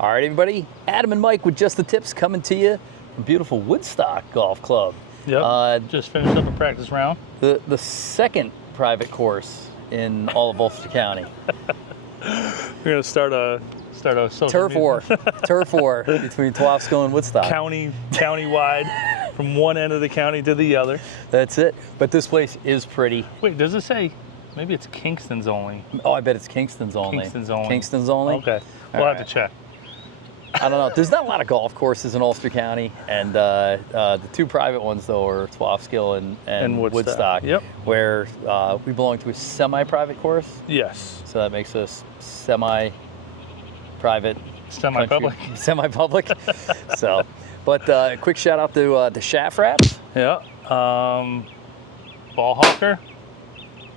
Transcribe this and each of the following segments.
All right, everybody. Adam and Mike with Just the Tips coming to you from beautiful Woodstock Golf Club. Yep. Just finished up a practice round. The second private course in all of Ulster County. We're gonna start a social Turf war. Turf war between Twofskill and Woodstock. County-wide, from one end of the county to the other. That's it. But this place is pretty. Wait, does it say? Maybe it's Kingston's only. Oh, I bet it's Kingston's only. Kingston's only. Kingston's only? Okay. We'll have to check. I don't know. There's not a lot of golf courses in Ulster County, and the two private ones, though, are Twofskill and Woodstock. Yep. Where we belong to a semi-private course. Yes. So that makes us semi-private. Semi-public. Semi-public. So, but quick shout out to the Shaft Rats. Yeah. Ball Hawker.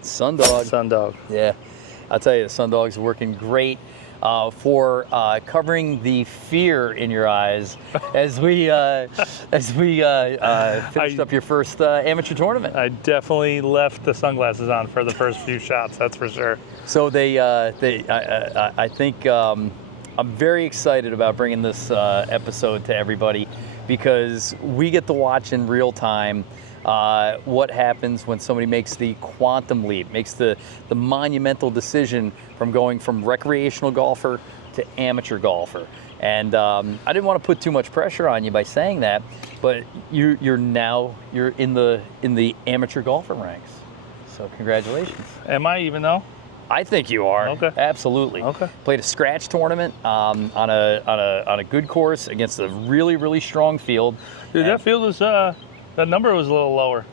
Sundog. Sundog. Yeah. I'll tell you, the Sundog's working great. For covering the fear in your eyes as we finished up your first amateur tournament. I definitely left the sunglasses on for the first few shots. That's for sure. So I think I'm very excited about bringing this episode to everybody because we get to watch in real time what happens when somebody makes the quantum leap, makes the monumental decision from going from recreational golfer to amateur golfer. And I didn't want to put too much pressure on you by saying that, but you're in the amateur golfer ranks. So congratulations. Am I even though? I think you are. Okay. Absolutely. Okay. Played a scratch tournament on a good course against a really, really strong field. Dude, that field was that number was a little lower.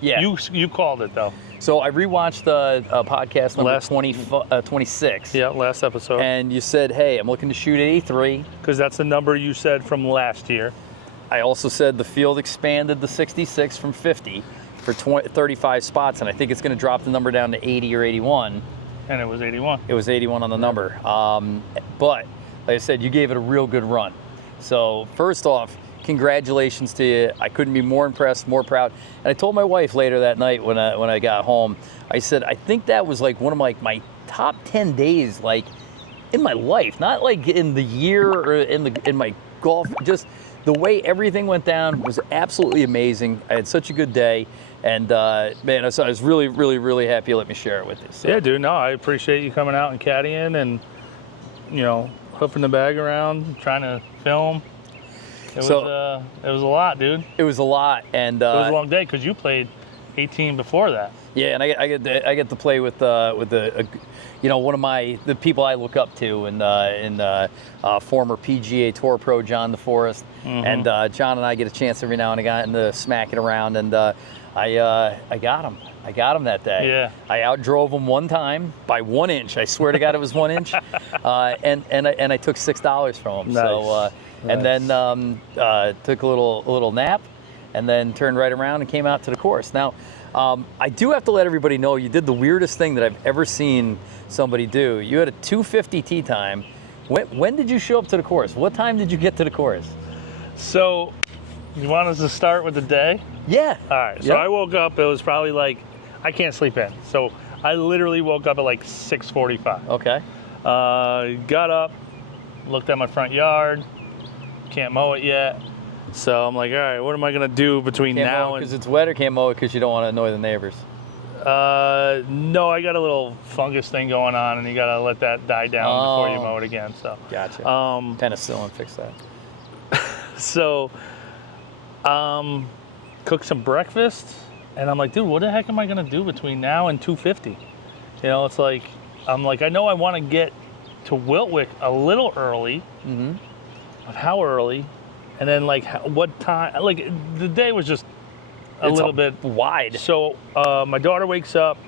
Yeah. You called it though. So I rewatched podcast number 26. Yeah, last episode. And you said, hey, I'm looking to shoot 83. Because that's the number you said from last year. I also said the field expanded to 66 from 50 for 35 spots, and I think it's going to drop the number down to 80 or 81. And it was 81. It was 81 on the number. But, like I said, you gave it a real good run. So, first off, congratulations to you. I couldn't be more impressed, more proud. And I told my wife later that night when I got home, I said, I think that was like one of my top 10 days, like in my life, not like in the year or in my golf. Just the way everything went down was absolutely amazing. I had such a good day. And man, I was really, really, really happy you let me share it with you. So. Yeah, dude. No, I appreciate you coming out and caddying and, hoofing the bag around, trying to film. It was a lot, dude. It was a lot, and it was a long day because you played 18 before that. Yeah, and I get to play with one of the people I look up to, and former PGA Tour pro John DeForest, and John and I get a chance every now and again to smack it around, and I got him. I got him that day. Yeah. I outdrove him one time by 1 inch. I swear to God, it was 1 inch, and I took $6 from him. Nice. So. And then took a little nap, and then turned right around and came out to the course. Now, I do have to let everybody know you did the weirdest thing that I've ever seen somebody do. You had a 2:50 tee time. When did you show up to the course? What time did you get to the course? So, you want us to start with the day? Yeah. All right. So I woke up. It was probably like I can't sleep in. So I literally woke up at like 6:45. Okay. Got up, looked at my front yard. Can't mow it yet, so I'm like, all right, what am I gonna do between now and? Because it's wet, or can't mow it because you don't want to annoy the neighbors? No, I got a little fungus thing going on, and you gotta let that die down before you mow it again. So gotcha. Penicillin, fix that. So, cooked some breakfast, and I'm like, dude, what the heck am I gonna do between now and 2:50? It's like, I'm like, I know I want to get to Wiltwyck a little early. Mm-hmm. But how early? And then, like, what time? Like, the day was just a little bit wide. So, my daughter wakes up.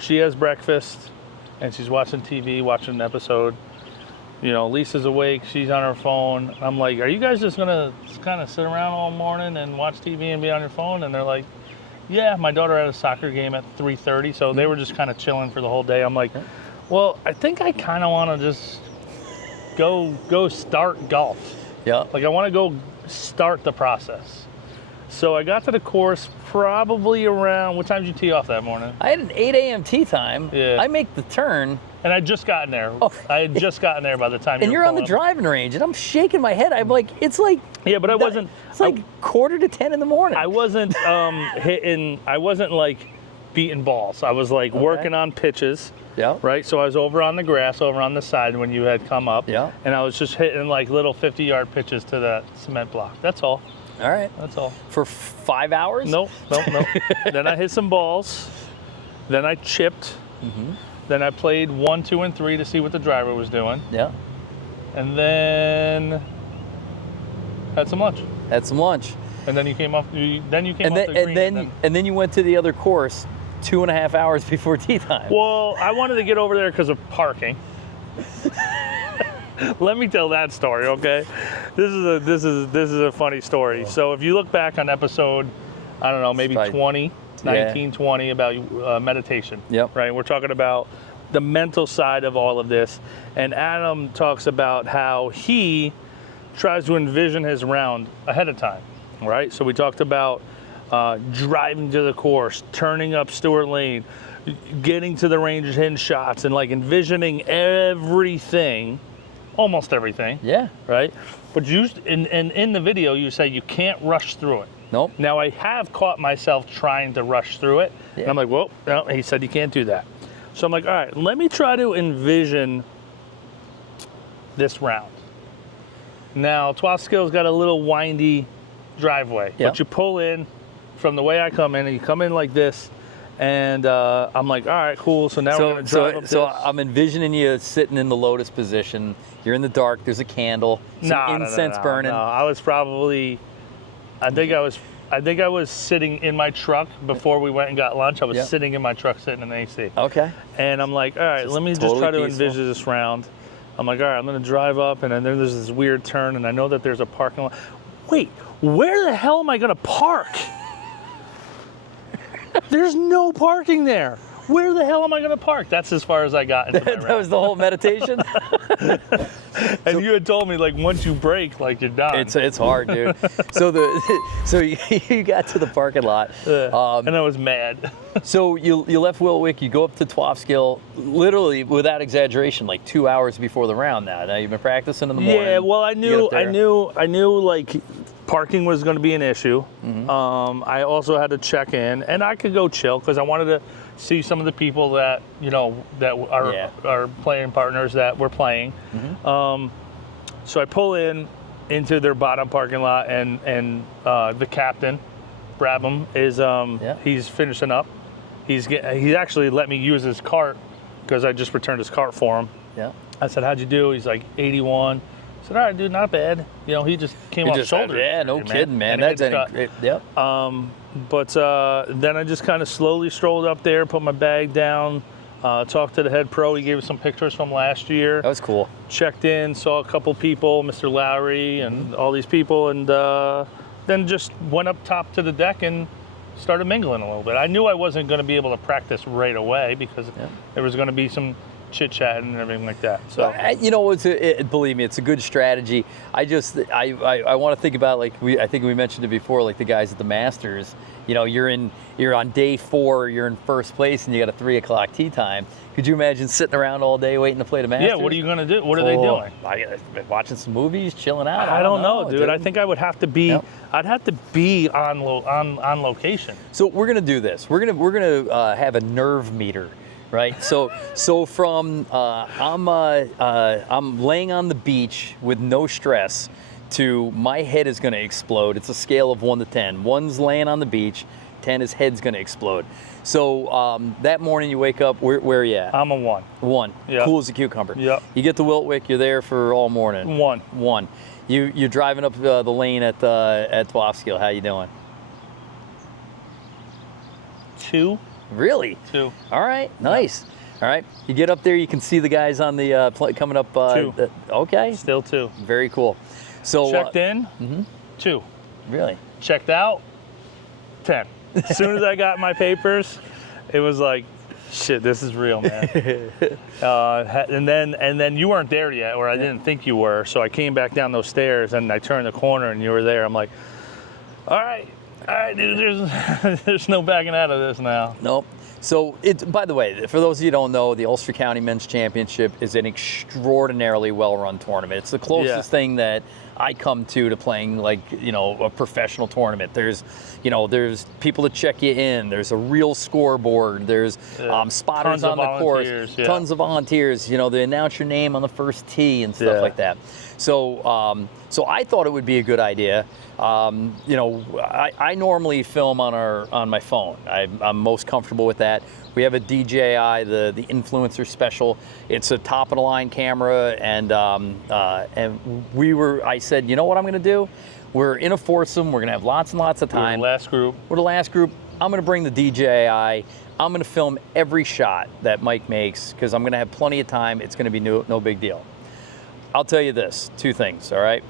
She has breakfast, and she's watching TV, watching an episode. Lisa's awake. She's on her phone. I'm like, are you guys just going to kind of sit around all morning and watch TV and be on your phone? And they're like, yeah. My daughter had a soccer game at 3:30, so they were just kind of chilling for the whole day. I'm like, well, I think I kind of want to just go start golf. Yeah. Like I want to go start the process. So I got to the course probably around, what time did you tee off that morning? I had an 8 a.m. tee time. Yeah. I make the turn And I'd just gotten there. Oh. I had just gotten there by the time And you were you're on the pulling up. driving range, and I'm shaking my head. I'm like, it's like... Yeah, but I wasn't... It's like 9:45 in the morning. I wasn't I wasn't like beating balls. I was like working on pitches. Yeah. Right? So I was over on the grass, over on the side when you had come up. Yeah. And I was just hitting like little 50-yard pitches to that cement block. That's all. All right. That's all. For 5 hours? Nope. Then I hit some balls. Then I chipped. Mm-hmm. Then I played 1, 2, and 3 to see what the driver was doing. Yeah. And then had some lunch. Had some lunch. And then you came off. Then you came And off then, the green. and then you went to the other course 2.5 hours before tee time. Well, I wanted to get over there because of parking. Let me tell that story, okay? This is a funny story. So if you look back on episode, I don't know, maybe 20, 19, 20 about meditation. Yep. Right. We're talking about the mental side of all of this, and Adam talks about how he tries to envision his round ahead of time. Right. So we talked about driving to the course, turning up Stewart Lane, getting to the range, hitting shots, and like envisioning everything, almost everything. Yeah. Right. But you in the video you say you can't rush through it. Nope. Now I have caught myself trying to rush through it, Yeah. and I'm like, well, no. He said you can't do that. So I'm like, all right, let me try to envision this round. Now, Twoscill's got a little windy driveway, Yeah. but you pull in from the way I come in, and you come in like this, and I'm like, all right, cool. So now we're gonna drive up So this. I'm envisioning you sitting in the lotus position. You're in the dark. There's a candle. Some incense burning. No, I was probably, I think I was sitting in my truck before we went and got lunch. I was Yeah. sitting in my truck sitting in the AC. Okay. And I'm like, all right, Just let me totally just try to peaceful. envision this round. I'm like, all right, I'm going to drive up, and then there's this weird turn, and I know that there's a parking lot. Wait, where the hell am I going to park? There's no parking there. Where the hell am I going to park? That's as far as I got into my round. That was the whole meditation. And you had told me, like, once you break, like, you're done. It's hard, dude. So you got to the parking lot. And I was mad. So you left Wilwick, you go up to Twofskill, literally without exaggeration, like 2 hours before the round. Now you've been practicing in the morning. Yeah, well, I You get up knew there. like parking was going to be an issue. Mm-hmm. I also had to check in, and I could go chill because I wanted to see some of the people that that are playing partners that were playing. Mm-hmm. So I pull into their bottom parking lot, and the captain, Brabham, is he's finishing up. He's actually let me use his cart because I just returned his cart for him. Yeah. I said, "How'd you do?" He's like 81. I said, "All right, dude, not bad." He just came off shoulders. Yeah, no kidding, man. And That's yep. But then I just kind of slowly strolled up there, put my bag down, talked to the head pro. He gave us some pictures from last year. That was cool. Checked in, saw a couple people, Mr. Lowry and all these people, and then just went up top to the deck and started mingling a little bit. I knew I wasn't going to be able to practice right away because there was going to be some chit-chatting and everything like that. So believe me, it's a good strategy. I want to think about, like, I think we mentioned it before, like the guys at the Masters. You're on day 4, you're in first place, and you got a 3 o'clock tee time. Could you imagine sitting around all day waiting to play the Masters? yeah, what are you going to do? What are they doing? Watching some movies, chilling out. I don't know, dude. I think I would have to be. Yep. I'd have to be on location. So we're gonna do this. We're gonna have a nerve meter, right? So from I'm laying on the beach with no stress to my head is gonna explode. It's a scale of 1 to 10. 1's laying on the beach, 10 his head's gonna explode. So that morning you wake up. Where are you at? I'm a 1. 1. Yep. Cool as a cucumber. Yep. You get to Wiltwick. You're there for all morning. 1. 1. You're driving up the lane at Twofskill. How you doing? 2. Really? 2. All right, nice. All right, you get up there, you can see the guys on the coming up. 2. Okay. Still 2. Very cool. So Checked in. 2. Really? Checked out. 10. As soon as I got my papers, it was like, shit, this is real, man. And then you weren't there yet, or I didn't think you were. So I came back down those stairs, and I turned the corner, and you were there. I'm like, all right, dude. There's no backing out of this now. Nope. So, by the way, for those of you who don't know, the Ulster County Men's Championship is an extraordinarily well-run tournament. It's the closest thing that I come to playing, like, a professional tournament. There's people to check you in. There's a real scoreboard. There's spotters on the course. Yeah. Tons of volunteers. They announce your name on the first tee and stuff like that. So, so I thought it would be a good idea. I normally film on my phone. I'm most comfortable with that. We have a DJI, the Influencer Special. It's a top of the line camera, and I said, you know what I'm going to do? We're in a foursome. We're going to have lots and lots of time. We're the last group. I'm going to bring the DJI. I'm going to film every shot that Mike makes because I'm going to have plenty of time. It's going to be no big deal. I'll tell you this, 2 things, all right?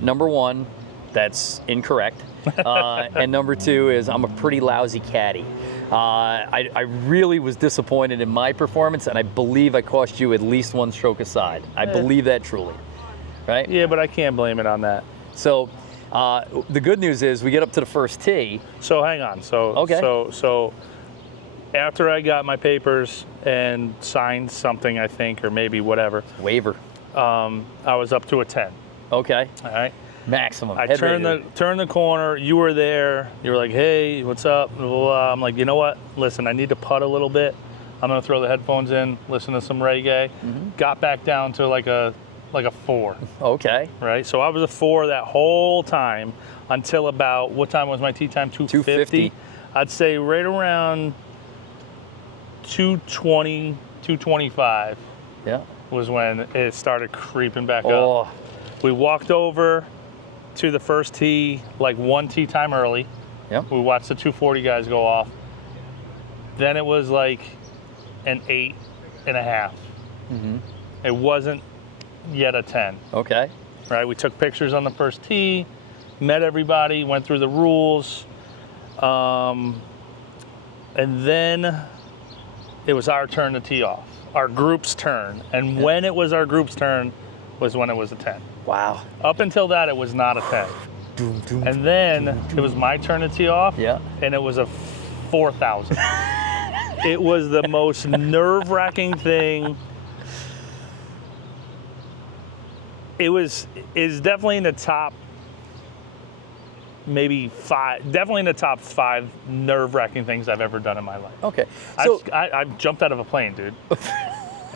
Number 1, that's incorrect. And number 2 is I'm a pretty lousy caddy. I really was disappointed in my performance, and I believe I cost you at least 1 stroke aside. I believe that truly, right? Yeah, but I can't blame it on that. So the good news is we get up to the first tee. So hang on. So after I got my papers and signed something, I think, or maybe whatever. Waiver. I was up to a 10. Okay. All right. Maximum. I turned the corner. You were there. You were like, "Hey, what's up?" Blah, blah, blah. I'm like, you know what? Listen, I need to putt a little bit. I'm gonna throw the headphones in, listen to some reggae. Mm-hmm. Got back down to like a 4. Okay. Right. So I was a 4 that whole time until about what time was my tee time? 2:50. I'd say right around 2:20, 2:25. Yeah. Was when it started creeping back up. We walked over to the first tee, like 1 tee time early. Yep. We watched the 240 guys go off. Then it was like an 8.5. Mm-hmm. It wasn't yet a 10. Okay. Right? We took pictures on the first tee, met everybody, went through the rules. And then it was our turn to tee off. Our group's turn. And when it was our group's turn was when it was a 10. Wow. Up until that, it was not a 10. And then it was my turn to tee off. Yeah. And it was a 4,000. It was the most nerve-wracking thing. Is definitely in the top maybe 5, definitely in the top 5 nerve-wracking things I've ever done in my life. Okay. So I jumped out of a plane, dude.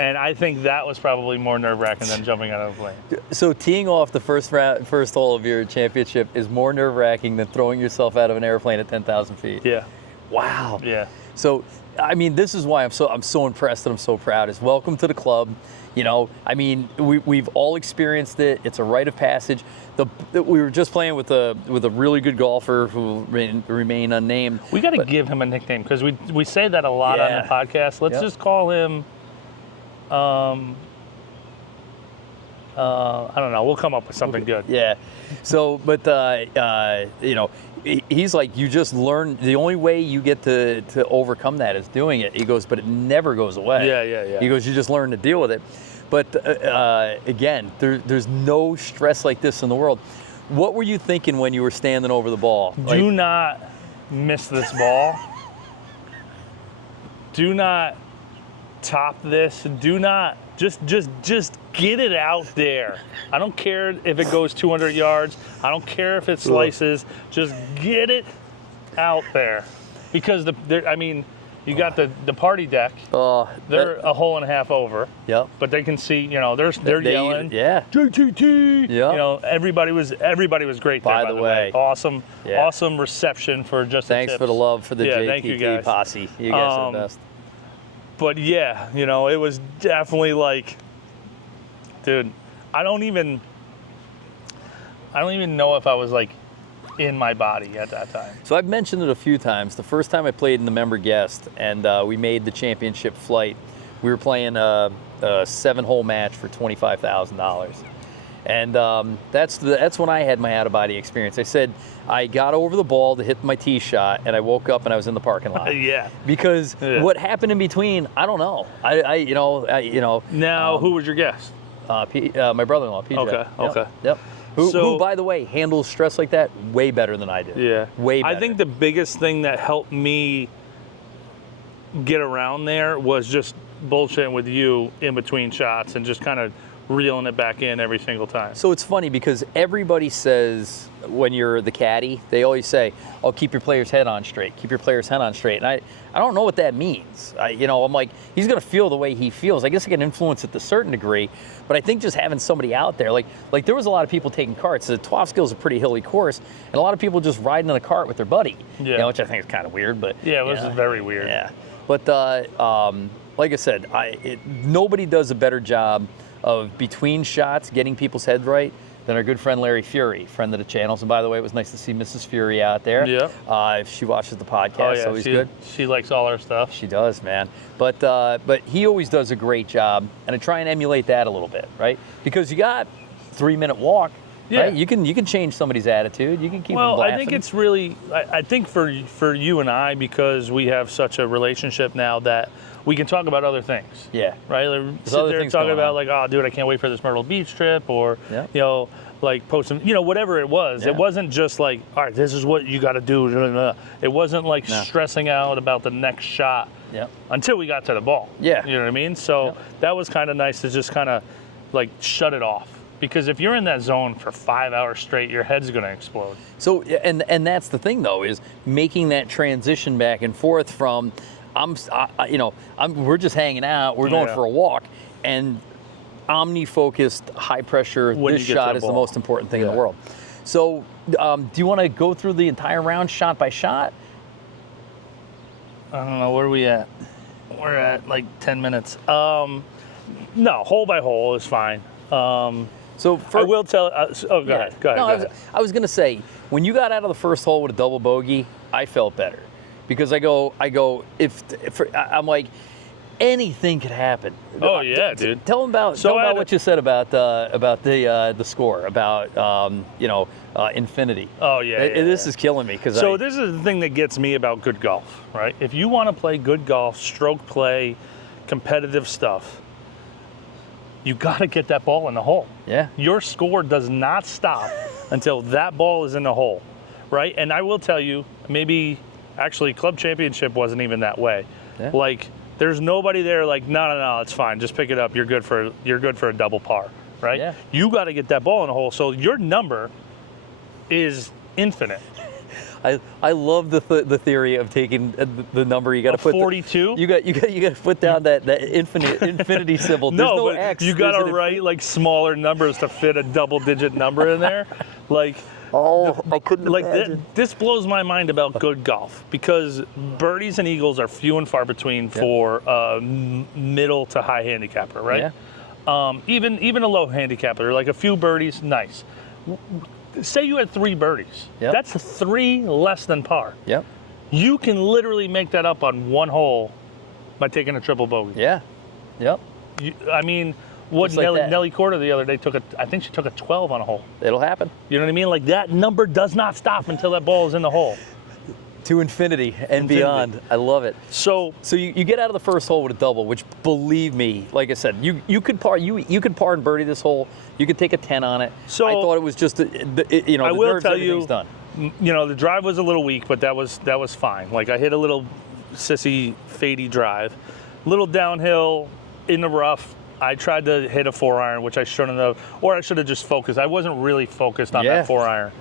And I think that was probably more nerve-wracking than jumping out of a plane. So teeing off the first hole of your championship is more nerve-wracking than throwing yourself out of an airplane at 10,000 feet. Yeah. Wow. Yeah. So, I mean, this is why I'm so impressed and I'm so proud. Is welcome to the club. I mean, we've all experienced it. It's a rite of passage. We were just playing with a really good golfer who remain unnamed. We got to give him a nickname because we say that a lot on the podcast. Let's just call him. I don't know. We'll come up with something good. Yeah. So, but he's like, you just learn. The only way you get to overcome that is doing it. He goes, but it never goes away. Yeah. He goes, you just learn to deal with it. But again, there's no stress like this in the world. What were you thinking when you were standing over the ball? Do not miss this ball. Do not top this. Do not just get it out there. I don't care if it goes 200 yards. I don't care if it slices. Just get it out there, because you got the party deck. They're a hole and a half over. Yep. But they can see. They're yelling. Yeah. JTT. Yeah. Everybody was great there. By the way. Awesome. Yeah. Awesome reception for just. Thanks for the love for the JTT thank you guys. posse. You guys are the best. But yeah, it was definitely like, dude, I don't even know if I was like in my body at that time. So I've mentioned it a few times. The first time I played in the member guest and we made the championship flight, we were playing a 7-hole match for $25,000. And that's when I had my out-of-body experience. I said I got over the ball to hit my tee shot, and I woke up and I was in the parking lot. Yeah. Because what happened in between, I don't know. Now, who was your guest? My brother-in-law, PJ. Okay. Yep. Who, by the way, handles stress like that way better than I did. Yeah. Way better. I think the biggest thing that helped me get around there was just bullshitting with you in between shots and just kind of reeling it back in every single time. So it's funny because everybody says when you're the caddy, they always say, "Oh, keep your player's head on straight. Keep your player's head on straight." And I don't know what that means. I'm like, he's going to feel the way he feels. I guess I can influence it to a certain degree, but I think just having somebody out there, like there was a lot of people taking carts. The Twofskill is a pretty hilly course, and a lot of people just riding in a cart with their buddy. Yeah. Which I think is kind of weird, but yeah, it was very weird. Yeah, but like I said, nobody does a better job of between shots getting people's head right than our good friend Larry Fury, friend of the channel. So by the way, it was nice to see Mrs. Fury out there. Yeah. She watches the podcast, so he's good. She likes all our stuff. She does, man. But he always does a great job, and I try and emulate that a little bit, right? Because you got 3-minute walk. Yeah. Right? You can change somebody's attitude. You can keep them laughing. I think it's really, I think for you and I, because we have such a relationship now that we can talk about other things. Yeah. Right? Like, sit there and talk about like, oh, dude, I can't wait for this Myrtle Beach trip, or, like post some, whatever it was. Yeah. It wasn't just like, all right, this is what you got to do. It wasn't like stressing out about the next shot until we got to the ball. Yeah. You know what I mean? So that was kind of nice to just kind of like shut it off. Because if you're in that zone for 5 hours straight, your head's going to explode. So, and that's the thing though, is making that transition back and forth from, we're just hanging out, we're going for a walk, and omni-focused, high pressure. This shot is the most important thing in the world. So, do you want to go through the entire round, shot by shot? I don't know, where are we at? We're at like 10 minutes. No, hole by hole is fine. So I will tell. Go ahead. Go ahead. I was going to say, when you got out of the first hole with a double bogey, I felt better, because I go. I'm like, anything could happen. Oh yeah, dude. Tell them about what you said about the score, about infinity. Oh yeah. This is killing me because. So this is the thing that gets me about good golf, right? If you want to play good golf, stroke play, competitive stuff, you got to get that ball in the hole. Yeah. Your score does not stop until that ball is in the hole, right? And I will tell you, maybe actually Club Championship wasn't even that way. Yeah. Like, there's nobody there like, no, it's fine. Just pick it up. You're good for a double par, right? Yeah. You got to get that ball in the hole. So your number is infinite. I love the theory of taking the number. You got to put 42. You got to put down that infinity symbol. There's no X. You got to write like smaller numbers to fit a double-digit number in there. Like, I couldn't imagine. This blows my mind about good golf, because birdies and eagles are few and far between for middle to high handicapper, right? Yeah. Even a low handicapper, like a few birdies, nice. Say you had 3 birdies. Yep. That's 3 less than par. Yep. You can literally make that up on one hole by taking a triple bogey. Yeah. Yep. Nelly Corda the other day I think she took a 12 on a hole. It'll happen. You know what I mean? Like, that number does not stop until that ball is in the hole. To infinity and beyond. I love it. So you get out of the first hole with a double, which, believe me, like I said, you could par and birdie this hole. You could take a 10 on it. So I thought it was just I will tell you, done. The drive was a little weak, but that was fine. Like, I hit a little sissy fadey drive, little downhill in the rough. I tried to hit a 4-iron, which I shouldn't have, or I should have just focused. I wasn't really focused on that 4-iron.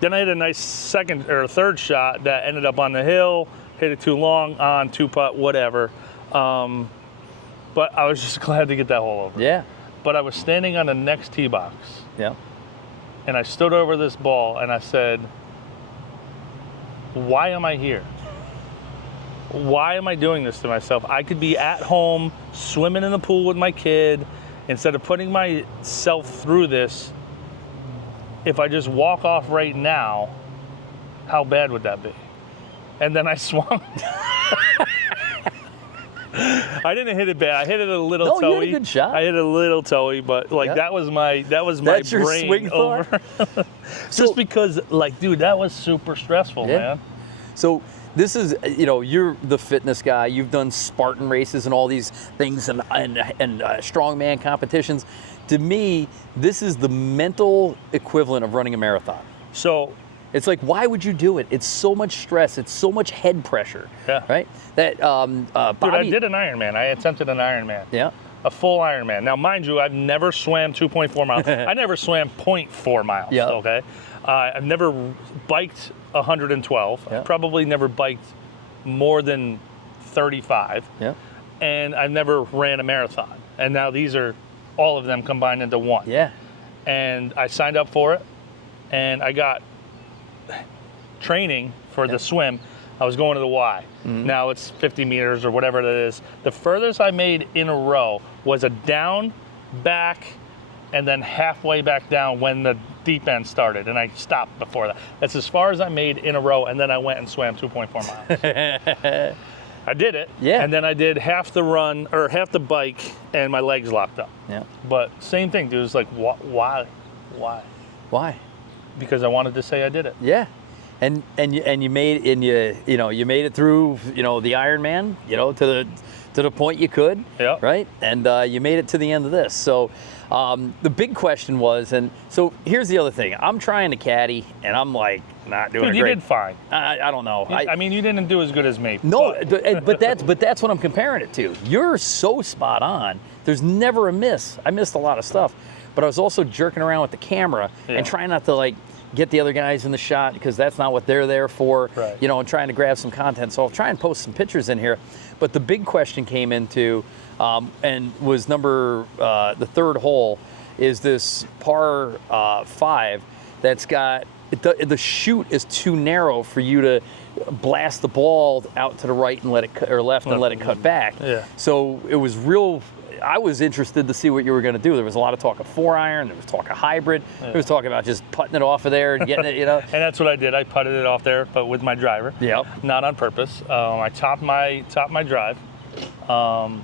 Then I hit a nice second or third shot that ended up on the hill, hit it too long, on 2-putt, whatever. But I was just glad to get that hole over. Yeah. But I was standing on the next tee box. Yeah. And I stood over this ball and I said, why am I here? Why am I doing this to myself? I could be at home swimming in the pool with my kid. Instead of putting myself through this, if I just walk off right now, how bad would that be? And then I swung. I didn't hit it bad. I hit it a little toey. You had a good shot. I hit a little toey, but that was my That's brain your swing over. Just because, like, dude, that was super stressful, man. So this is, you're the fitness guy. You've done Spartan races and all these things and strongman competitions. To me, this is the mental equivalent of running a marathon. So It's like, why would you do it? It's so much stress. It's so much head pressure. Yeah. Right? That Dude, Bobby, I did an Ironman. I attempted an Ironman. Yeah. A full Ironman. Now, mind you, I've never swam 2.4 miles. I never swam 0.4 miles. Yeah. Okay. I've never biked 112. Yeah. I've probably never biked more than 35. Yeah. And I've never ran a marathon. And now these are all of them combined into one. Yeah. And I signed up for it, and I got training for the swim. I was going to the Y. Mm-hmm. Now it's 50 meters or whatever it is. The furthest I made in a row was a down, back, and then halfway back down when the deep end started, and I stopped before that. That's as far as I made in a row, and then I went and swam 2.4 miles. I did it, Yeah. and then I did half the run, or half the bike, and my legs locked up. Yeah. But same thing, dude. It's like, why? Why? Because I wanted to say I did it. Yeah. And you made you made it through the Ironman, to the point you could. Yeah. Right. And you made it to the end of this. So the big question was, and so here's the other thing. I'm trying to caddy, and I'm like not doing Dude, great. you did fine. I don't know. I mean, you didn't do as good as me. No, but that's what I'm comparing it to. You're so spot on. There's never a miss. I missed a lot of stuff, but I was also jerking around with the camera and trying not to get the other guys in the shot, because that's not what they're there for. Right. And trying to grab some content. So I'll try and post some pictures in here. But the big question came into and was the third hole is this par 5 that's got. The chute is too narrow for you to blast the ball out to the right and let it cut, or left and let it cut back. Yeah. So it was real. I was interested to see what you were going to do. There was a lot of talk of 4-iron. There was talk of hybrid. There was talk about just putting it off of there and getting it. And that's what I did. I putted it off there, but with my driver. Yep. Not on purpose. I topped my drive. And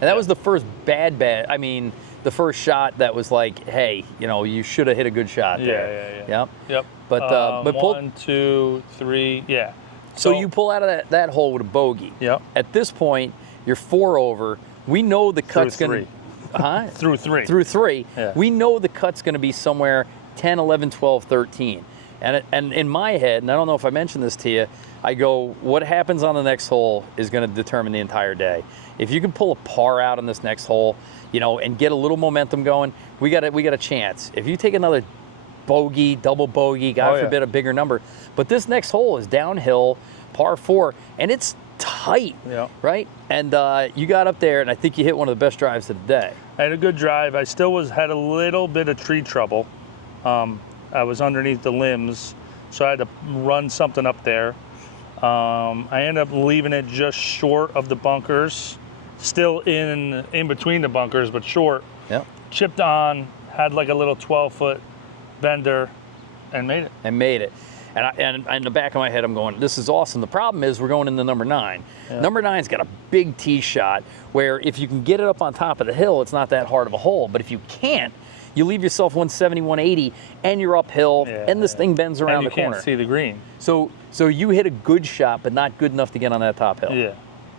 that was the first bad. I mean, the first shot that was like, hey, you should have hit a good shot there. Yeah. Yep. Yep. But pull. 1, 2, 3. Yeah. So you pull out of that hole with a bogey. Yep. At this point, you're 4 over. We know the cut's Through going to... Through 3. Through 3. Yeah. We know the cut's going to be somewhere 10, 11, 12, 13. And in my head, and I don't know if I mentioned this to you, I go, what happens on the next hole is going to determine the entire day. If you can pull a par out on this next hole, and get a little momentum going, we got a chance. If you take another bogey, double bogey, God forbid a bigger number, but this next hole is downhill, par 4, and it's tight, right? And you got up there, and I think you hit one of the best drives of the day. I had a good drive. I still had a little bit of tree trouble. I was underneath the limbs, so I had to run something up there. I ended up leaving it just short of the bunkers, still in between the bunkers, but short. Yep. Chipped on, had like a little 12-foot bender, and made it. And in the back of my head, I'm going, this is awesome. The problem is we're going into number 9. Yeah. Number 9's got a big tee shot where if you can get it up on top of the hill, it's not that hard of a hole. But if you can't, you leave yourself 170, 180, and you're uphill, and this thing bends around the corner. And you can't see the green. So you hit a good shot, but not good enough to get on that top hill. Yeah.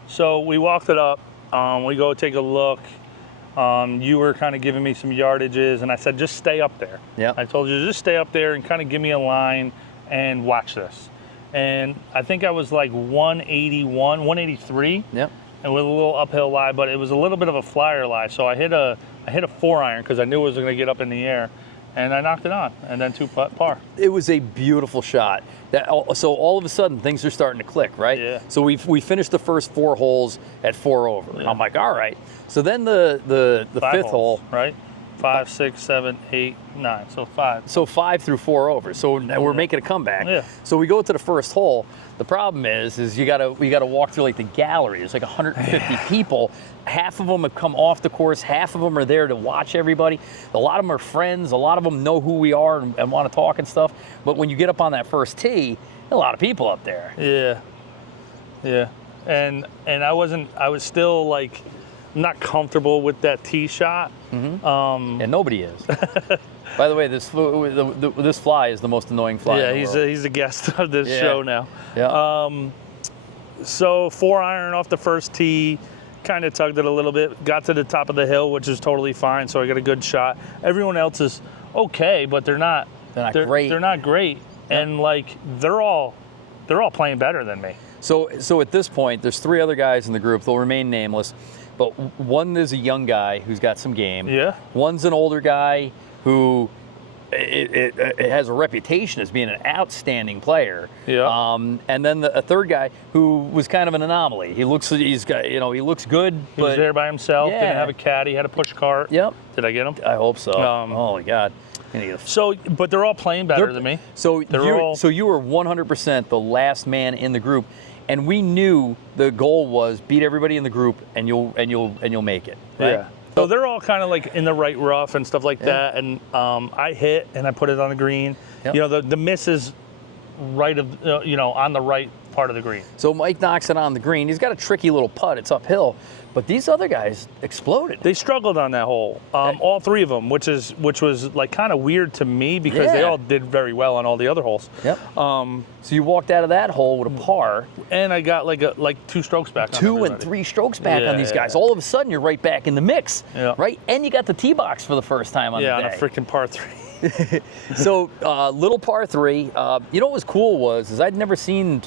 So we walked it up. We go take a look. You were kind of giving me some yardages, and I said, just stay up there. Yeah. I told you, just stay up there and kind of give me a line and watch this. And I think I was like 181, 183. Yep. And with a little uphill lie, but it was a little bit of a flyer lie. So I hit a 4-iron because I knew it was going to get up in the air, and I knocked it on, and then 2-putt par. It was a beautiful shot. So all of a sudden things are starting to click, right? Yeah. So we finished the first 4 holes at 4 over. Yeah. I'm like, all right. So then the 5 fifth holes, hole, right? 5, 6, 7, 8, 9. So 5. So 5 through 4 over. So now we're making a comeback. Yeah. So we go to the first hole. The problem is we gotta walk through like the gallery. There's like 150 people. Half of them have come off the course. Half of them are there to watch everybody. A lot of them are friends. A lot of them know who we are and want to talk and stuff. But when you get up on that first tee, a lot of people up there. Yeah. And I was still like not comfortable with that tee shot. Mm-hmm. And nobody is. By the way, this fly is the most annoying fly. Yeah, in the world. he's a guest of this show now. Yeah. So 4-iron off the first tee, kind of tugged it a little bit, got to the top of the hill, which is totally fine. So I got a good shot. Everyone else is okay, but they're not great. They're not great. and like they're all playing better than me. So at this point, there's 3 other guys in the group. They'll remain nameless, but one is a young guy who's got some game. Yeah. One's an older guy who it has a reputation as being an outstanding player. Yeah. And then a third guy who was kind of an anomaly. He looks good, He but was there by himself. Yeah. Didn't have a caddy. Had a push cart. Yep. Did I get him? I hope so. Oh my God. So, but they're all playing better than me. So you were 100% the last man in the group, and we knew the goal was beat everybody in the group, and you'll make it. Right? Yeah. So they're all kind of like in the right rough and stuff like that, and I hit and I put it on the green. Yep. You know, the miss is right of on the right part of the green. So Mike knocks it on the green. He's got a tricky little putt. It's uphill, but these other guys exploded. They struggled on that hole, all 3 of them, which was like kind of weird to me because they all did very well on all the other holes. Yep. So you walked out of that hole with a par, and I got like 2 strokes back. 2 and 3 strokes back on these guys. All of a sudden, you're right back in the mix, right? And you got the tee box for the first time on the day. Yeah, on a freaking par 3. So little par 3. You know what was cool was I'd never seen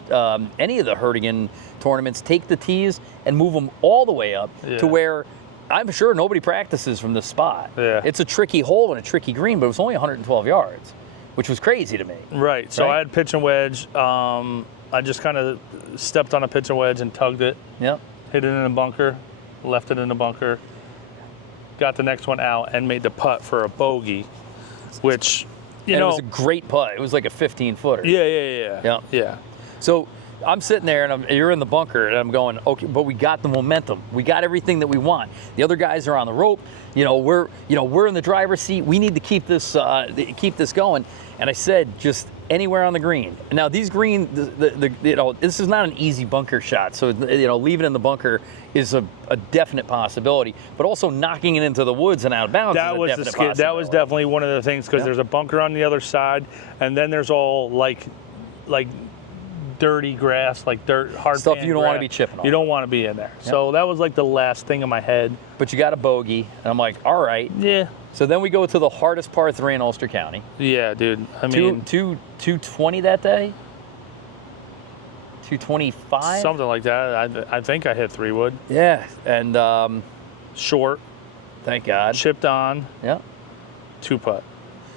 any of the Herdegen tournaments take the tees and move them all the way up to where I'm sure nobody practices from this spot. Yeah. It's a tricky hole and a tricky green, but it was only 112 yards, which was crazy to me. Right. So I had pitch and wedge. I just kind of stepped on a pitch and wedge and tugged it. Yep. Hit it in a bunker, left it in a bunker, got the next one out, and made the putt for a bogey, which, it was a great putt. It was like a 15-footer. Yeah. So I'm sitting there, and you're in the bunker, and I'm going, okay, but we got the momentum. We got everything that we want. The other guys are on the rope. We're in the driver's seat. We need to keep this going. And I said, just anywhere on the green. Now these green, this is not an easy bunker shot. So leaving it in the bunker is a definite possibility. But also knocking it into the woods and out of bounds is a definite possibility. That was definitely one of the things because there's a bunker on the other side, and then there's all like dirty grass, like dirt, hard stuff you don't grass. want to be chipping on. You don't want to be in there. Yep. So that was like the last thing in my head. But you got a bogey, and I'm like, all right. Yeah. So then we go to the hardest par 3 in Ulster County. Yeah, dude. I mean, 220 that day. 225. Something like that. I think I hit 3-wood. Yeah, and short. Thank God. Chipped on. Yeah. 2-putt.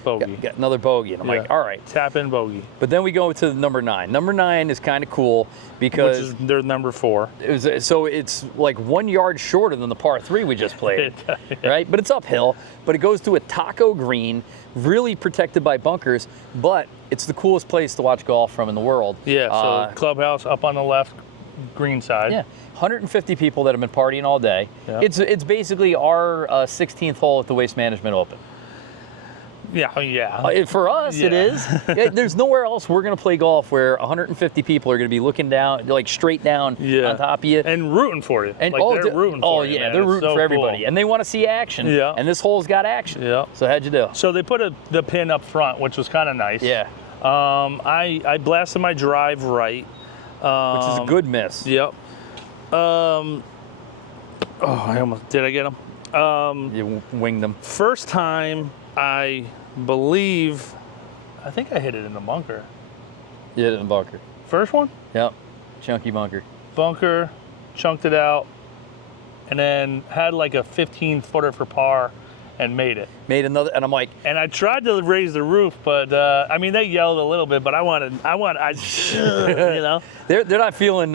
Bogey. Got another bogey, and I'm like, all right. Tap in bogey. But then we go to number 9. Number 9 is kind of cool because which is their number 4. So it's like 1 yard shorter than the par 3 we just played, right? But it's uphill. But it goes to a taco green, really protected by bunkers. But it's the coolest place to watch golf from in the world. Yeah. So clubhouse up on the left, green side. Yeah. 150 people that have been partying all day. Yeah. It's basically our 16th hole at the Waste Management Open. Yeah. For us, it is. There's nowhere else we're going to play golf where 150 people are going to be looking down, like straight down on top of you. And rooting for you. And they're rooting for you. They're rooting for everybody. Cool. And they want to see action. Yeah. And this hole's got action. Yeah. So how'd you do? So they put the pin up front, which was kind of nice. Yeah. I blasted my drive right. Which is a good miss. Yep. I almost, did I get him? You winged them. First time, I think I hit it in the bunker. You hit it in the bunker. First one? Yep. Chunky bunker. Bunker, chunked it out, and then had like a 15-footer for par and made it. Made another, and I'm like... And I tried to raise the roof, but, they yelled a little bit, but They're not feeling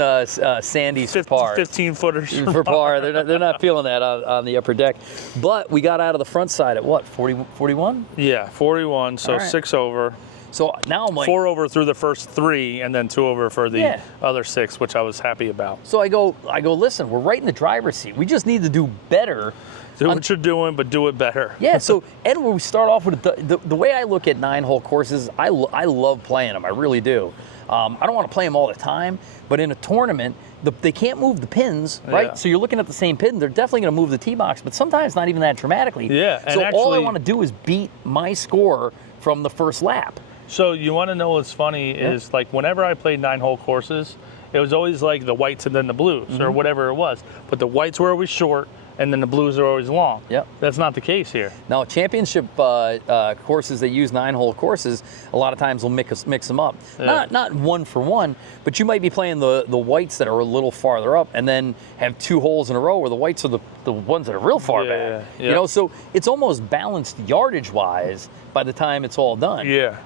Sandy's par. 15-footers. For par. They're not feeling that on the upper deck. But we got out of the front side at what, 41? Yeah, 41, so right. 6 over. So now I'm like... 4 over through the first 3, and then 2 over for the other 6, which I was happy about. So I go, listen, we're right in the driver's seat. We just need to do better. Do what you're doing, but do it better. Yeah, so, and we start off with the way I look at 9-hole courses, I love playing them. I really do. I don't want to play them all the time, but in a tournament, they can't move the pins, right? Yeah. So you're looking at the same pin. They're definitely going to move the tee box, but sometimes not even that dramatically. Yeah. And so all I want to do is beat my score from the first lap. So you want to know what's funny is like whenever I played 9-hole courses, it was always like the whites and then the blues or whatever it was. But the whites were always short and then the blues are always long. Yep. That's not the case here. Now, championship courses that use 9-hole courses, a lot of times will mix them up. Yeah. Not one for one, but you might be playing the whites that are a little farther up, and then have 2 holes in a row where the whites are the ones that are real far back. Yeah. You know, so it's almost balanced yardage-wise by the time it's all done. Yeah.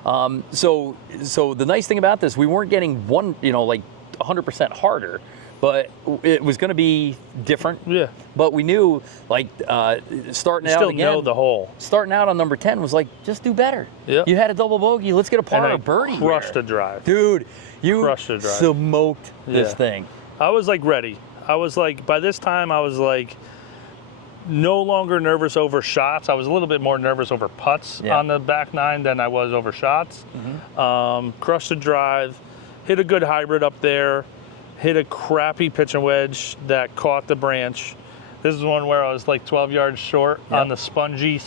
So the nice thing about this, we weren't getting one, like 100% harder, but it was going to be different. Yeah. But we knew, like, starting out Still again. know the hole. Starting out on number 10 was like, just do better. Yeah. You had a double bogey. Let's get a par And or a birdie. crushed here. a drive. Dude, you Crushed a drive. smoked this Yeah. thing. I was like ready. I was like, by this time, I was like no longer nervous over shots. I was a little bit more nervous over putts on the back 9 than I was over shots. Crushed a drive, hit a good hybrid up there, hit a crappy pitching wedge that caught the branch. This is one where I was like 12 yards short on the spongy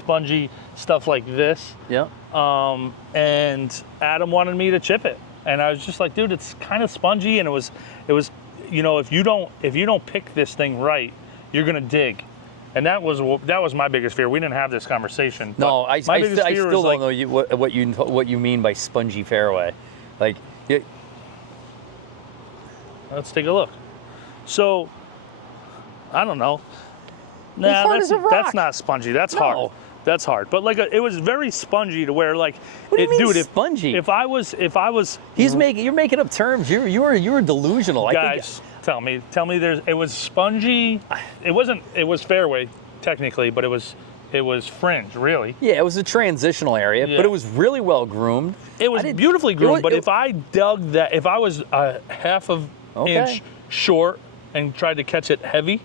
stuff like this. Yeah. And Adam wanted me to chip it, and I was just like, dude, it's kind of spongy, and it was, if you don't pick this thing right, you're gonna dig, and that was my biggest fear. We didn't have this conversation. No, I still don't like, know what you mean by spongy fairway. Like, let's take a look. So, I don't know. Nah, hard as a rock. that's not spongy. That's hard. That's hard. But like it was very spongy to where like, what do you mean dude, spongy? If I was, you're making up terms. You were delusional. Guys, tell me, it was spongy. It was fairway technically, but it was fringe, really. Yeah, it was a transitional area, but it was really well groomed. It was beautifully groomed, but if I dug that, if I was a half of inch short and tried to catch it heavy,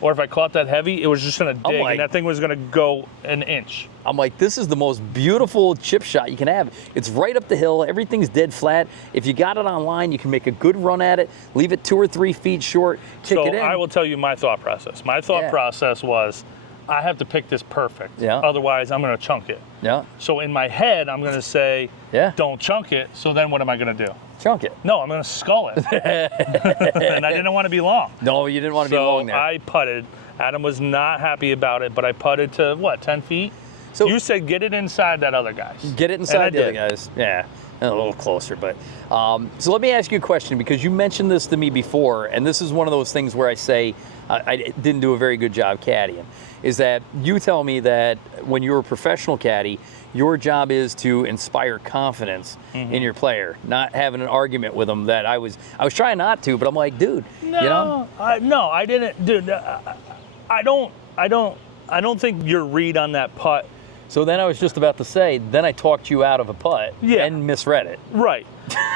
or if I caught that heavy, it was just gonna dig, and that thing was gonna go an inch. I'm like, this is the most beautiful chip shot you can have. It's right up the hill. Everything's dead flat. If you got it online, you can make a good run at it, leave it 2 or 3 feet short, kick it in. So I will tell you my thought process. My thought process was, I have to pick this perfect. Yeah. Otherwise, I'm gonna chunk it. Yeah. So in my head, I'm gonna say, don't chunk it. So then what am I gonna do? Chunk it. No, I'm gonna skull it. And I didn't want to be long. No, you didn't want to be long there. So I putted. Adam was not happy about it, but I putted to, 10 feet? So you said get it inside that other guy's. Get it inside the other guys. Yeah, a little closer. But so let me ask you a question, because you mentioned this to me before, and this is one of those things where I say I didn't do a very good job caddying, is that you tell me that when you're a professional caddy, your job is to inspire confidence in your player, not having an argument with them. That I was trying not to, but I'm like, dude, no, I didn't, dude. I don't think your read on that putt. So then I was just about to say, then I talked you out of a putt and misread it. Right.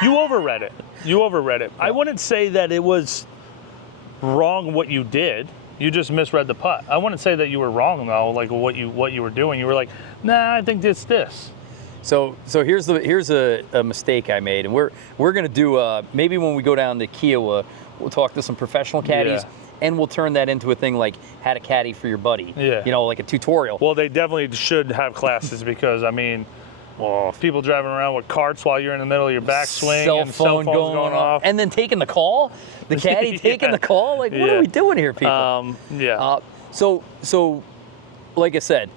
You overread it. Yeah. I wouldn't say that it was wrong what you did. You just misread the putt. I wouldn't say that you were wrong though, like what you were doing. You were like, nah, I think it's this. So here's a mistake I made, and we're gonna do maybe when we go down to Kiowa, we'll talk to some professional caddies, and we'll turn that into a thing like how to caddy for your buddy. Yeah. Like a tutorial. Well, they definitely should have classes because I mean, people driving around with carts while you're in the middle of your backswing and cell phones going off, and then taking the call, the caddy taking the call. Like, what are we doing here, people? So, like I said,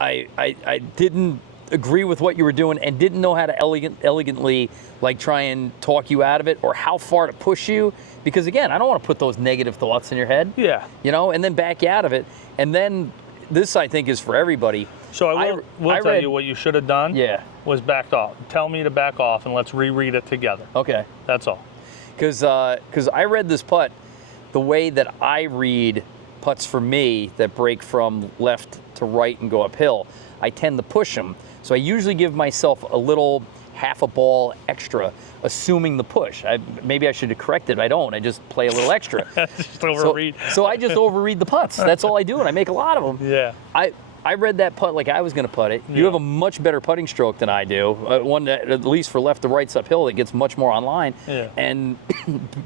I didn't agree with what you were doing and didn't know how to elegantly like try and talk you out of it or how far to push you, because again, I don't want to put those negative thoughts in your head. Yeah. And then back you out of it. And then this, I think, is for everybody. So I will tell you what you should have done. Yeah. Was backed off. Tell me to back off and let's reread it together. Okay. That's all. Because I read this putt the way that I read putts for me that break from left to right and go uphill. I tend to push them. So I usually give myself a little half a ball extra, assuming the push. Maybe I should have corrected. I don't. I just play a little extra. Just overread. So I just overread the putts. That's all I do, and I make a lot of them. Yeah. I read that putt like I was going to putt it. You have a much better putting stroke than I do. One that, at least for left to rights uphill, that gets much more online. Yeah. And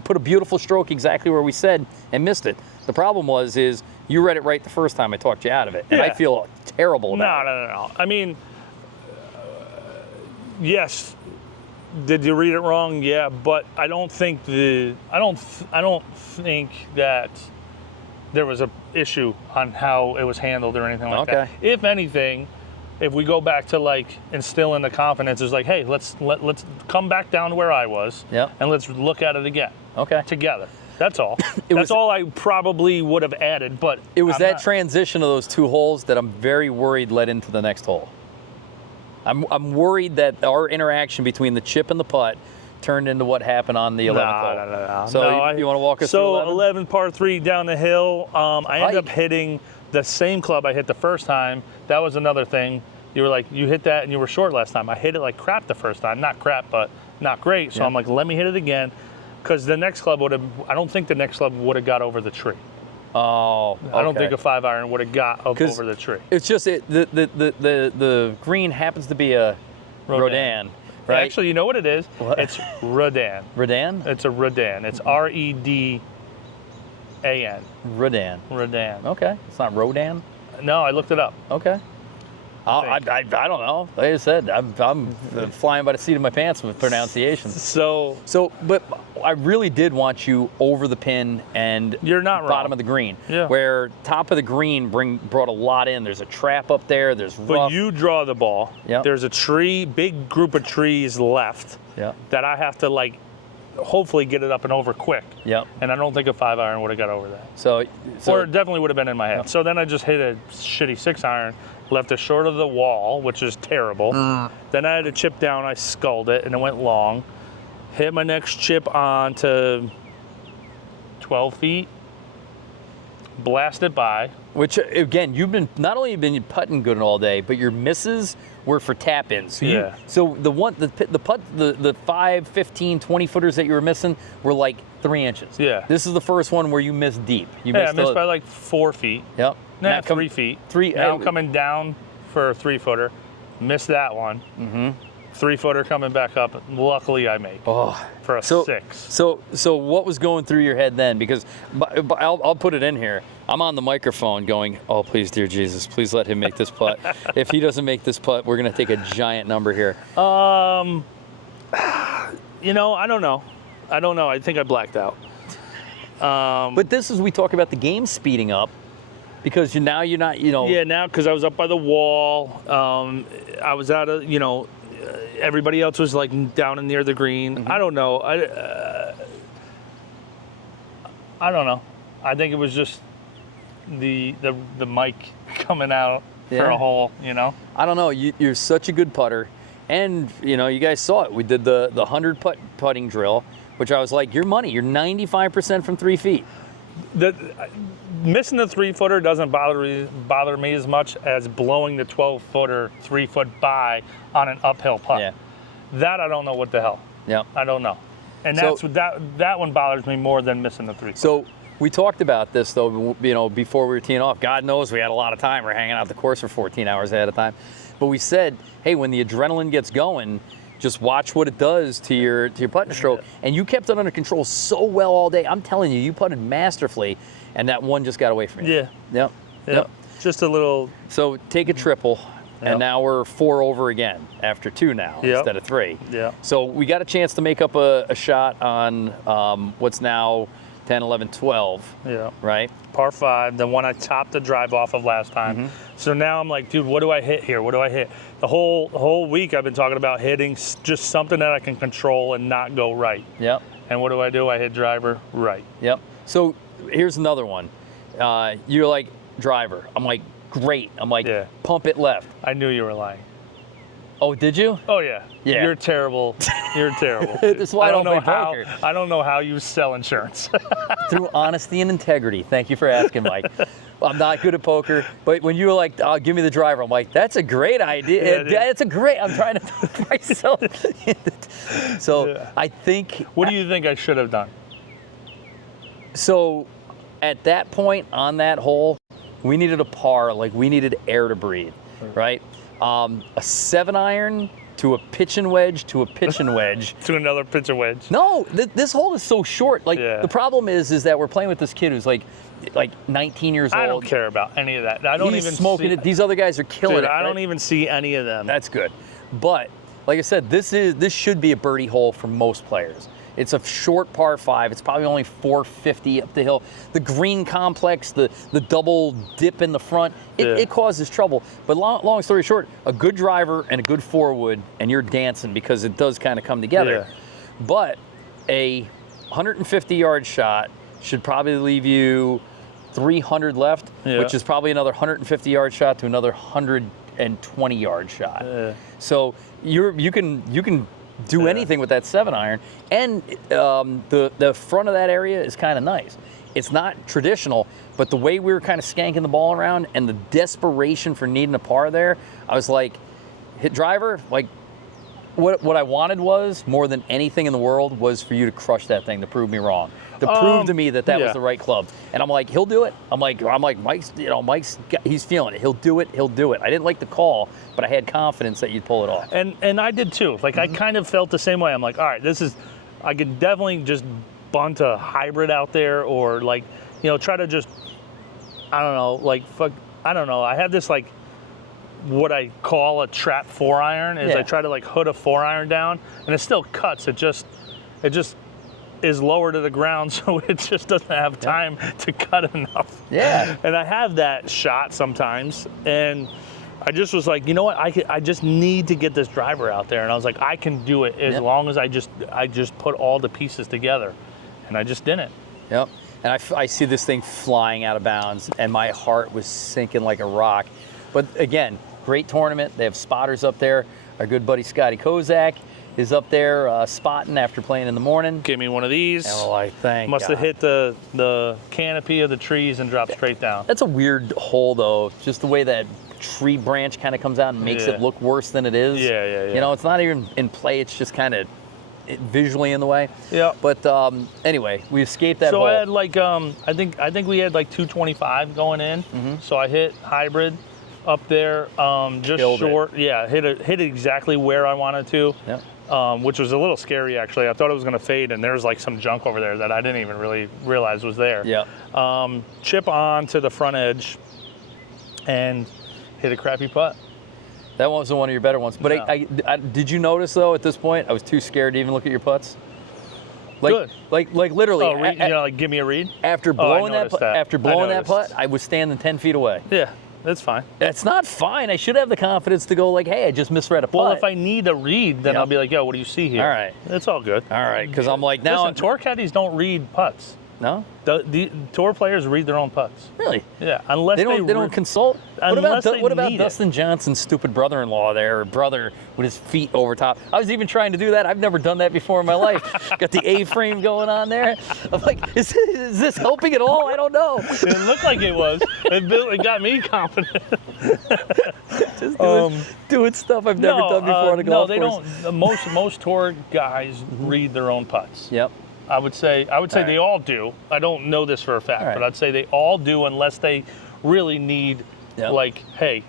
put a beautiful stroke exactly where we said and missed it. The problem is you read it right the first time I talked you out of it. And I feel terrible about it. No. I mean, yes. Did you read it wrong? Yeah, but I don't think that there was issue on how it was handled or anything like that. Okay. If anything, if we go back to like instilling the confidence, it's like, hey, let's come back down to where I was, Yep. and let's look at it again. Okay. Together. That's all. It That's was- all I probably would have added, but It was I'm that not- transition of those two holes that I'm very worried led into the next hole. I'm worried that our interaction between the chip and the putt turned into what happened on the 11th hole. No. So you want to walk us through So 11? 11 par 3 down the hill. I ended up Height. hitting the same club I hit the first time. That was another thing. You were like, you hit that and you were short last time. I hit it like crap the first time. Not crap, but not great. So Yeah. I'm like, let me hit it again. Because the next club would have, I don't think the next club would have got over the tree. Oh, okay. I don't think a 5-iron would have got up 'Cause over the tree. It's just the green happens to be a Rodan, right? Actually, you know what it is? What? It's Rodan. Rodan? It's a Rodan. It's R-E-D-A-N. Rodan. Rodan. Okay. It's not Rodan? No, I looked it up. Okay. I don't know. Like I said, I'm flying by the seat of my pants with pronunciations. So But I really did want you over the pin and You're not bottom wrong. of the green. Yeah. Where top of the green brought a lot in. There's a trap up there. There's But rough. you draw the ball. Yep. There's a big group of trees left Yeah. that I have to like, hopefully get it up and over quick. Yep. And I don't think a 5-iron would have got over that. So Or it definitely would have been in my head. Yeah. So then I just hit a shitty 6-iron, left it short of the wall, which is terrible. Then I had a chip down, I sculled it, and it went long. Hit my next chip on to 12 feet, blasted by. which again, you've been not only been putting good all day, but your misses were for tap-ins. So Yeah. So the putt, the 5, 15, 20 footers that you were missing were like 3 inches. Yeah. This is the first one where you missed deep. You Yeah, I missed by like 4 feet. Yep. Nah, Now come- 3 feet. Three. Now I'm coming down for a 3-footer. Missed that one. Mm-hmm. 3-footer coming back up. Luckily, I make Oh. for a So 6. So what was going through your head then? Because I'll put it in here. I'm on the microphone going, oh, please, dear Jesus, please let him make this putt. If he doesn't make this putt, we're going to take a giant number here. You know, I don't know. I think I blacked out. But this is, we talk about the game speeding up because you're not, Yeah, now because I was up by the wall. I was out of, everybody else was like down and near the green. Mm-hmm. I don't know. I don't know. I think it was just the mic coming out for Yeah. a hole, I don't know. You're such a good putter. And, you guys saw it. We did the 100 putting drill, which I was like, your money. You're 95% from 3 feet. Missing the 3-footer doesn't bother me as much as blowing the 12-footer 3-foot by on an uphill putt. Yeah. That I don't know what the hell. Yeah. I don't know. And So- that one bothers me more than missing the 3-footer. So we talked about this, though, before we were teeing off. God knows we had a lot of time. We're hanging out the course for 14 hours ahead of time. But we said, hey, when the adrenaline gets going, just watch what it does to your putting stroke. And you kept it under control so well all day. I'm telling you, you putted masterfully, and that one just got away from you. Yeah. Yep. Just a little. So take a triple, Yep. and now we're 4 over again after 2 now Yep. instead of 3. Yeah. So we got a chance to make up a shot on what's now 10, 11, 12, Yeah. right? Par 5, the one I topped the drive off of last time. Mm-hmm. So now I'm like, dude, what do I hit here? What do I hit? The whole week I've been talking about hitting just something that I can control and not go right. Yep. And what do? I hit driver right. Yep. So here's another one. You're like, driver. I'm like, great. I'm like, Yeah. pump it left. I knew you were lying. Oh, did you? Oh yeah. Yeah. You're terrible. You're terrible. That's why I don't know play how. poker. I don't know how you sell insurance. Through honesty and integrity. Thank you for asking, Mike. I'm not good at poker, but when you were like, oh, give me the driver, I'm like, that's a great idea. Yeah, dude. That's a great, I'm trying to price myself. So Yeah. I think, What do you think I should have done? so at that point on that hole, we needed a par, like we needed air to breathe, right? A 7-iron to a pitch and wedge to a pitch and wedge. To another pitcher wedge. No, this hole is so short. Like Yeah. the problem is that we're playing with this kid who's like 19 years old. I don't care about any of that. I don't He's even smoking see, it. These other guys are killing Dude, it. I don't right? even see any of them. That's good. But like I said, this should be a birdie hole for most players. It's a short par 5. It's probably only 450 up the hill. The green complex, the double dip in the front, it causes trouble. But long story short, a good driver and a good 4-wood, and you're dancing because it does kind of come together. Yeah. But a 150-yard shot should probably leave you 300 left, which is probably another 150-yard shot to another 120-yard shot. So you can do anything with that 7-iron, and the front of that area is kind of nice. It's not traditional, but the way we were kind of skanking the ball around and the desperation for needing a par there, I was like, hit driver, like what I wanted was, more than anything in the world, was for you to crush that thing, to prove me wrong, to prove to me that was the right club. And I'm like, he'll do it. I'm like Mike's, he's feeling it. He'll do it. I didn't like the call, but I had confidence that you'd pull it off. And I did too. Like I kind of felt the same way. I'm like, all right, I could definitely just bunt a hybrid out there, or like, try to just, I don't know. I have this like, what I call a trap 4-iron is I try to like hood a 4-iron down, and it still cuts. It just is lower to the ground, so it just doesn't have time to cut enough. Yeah. And I have that shot sometimes, and I just was like, you know what? I just need to get this driver out there, and I was like, I can do it as long as I just put all the pieces together, and I just didn't. Yep. And I see this thing flying out of bounds, and my heart was sinking like a rock. But again, great tournament. They have spotters up there. Our good buddy Scotty Kozak is up there spotting after playing in the morning. Give me one of these. And we're like, thank Must God. have hit the canopy of the trees and dropped straight down. That's a weird hole, though. Just the way that tree branch kind of comes out and makes it look worse than it is. Yeah. It's not even in play. It's just kind of visually in the way. Yeah. But anyway, we escaped that hole. So I had like, I think we had like 225 going in. Mm-hmm. So I hit hybrid up there, just Killed short. Yeah, hit it exactly where I wanted to. Yeah. Which was a little scary, actually. I thought it was going to fade, and there's like some junk over there that I didn't even really realize was there. Yeah. Chip on to the front edge and hit a crappy putt. That wasn't one of your better ones. But No. I did you notice, though, at this point, I was too scared to even look at your putts? Good. Like literally. Oh, like give me a read? After blowing that putt, I was standing 10 feet away. Yeah. That's fine. That's not fine. I should have the confidence to go like, hey, I just misread a putt. Well, if I need a read, then I'll be like, yo, what do you see here? All right. It's all good. All right, because I'm like, now... Listen, tour caddies don't read putts. No? The tour players read their own putts. Really? Yeah, unless they don't consult? What about Dustin Johnson's stupid brother-in-law there, or brother with his feet over top? I was even trying to do that. I've never done that before in my life. Got the A-frame going on there. I'm like, is this helping at all? I don't know. It looked like it was. It got me confident. Just doing stuff I've never done before on a golf course. No, they don't. Most tour guys read their own putts. Yep. I would say they all do. I don't know this for a fact, but I'd say they all do, unless they really need, like, hey,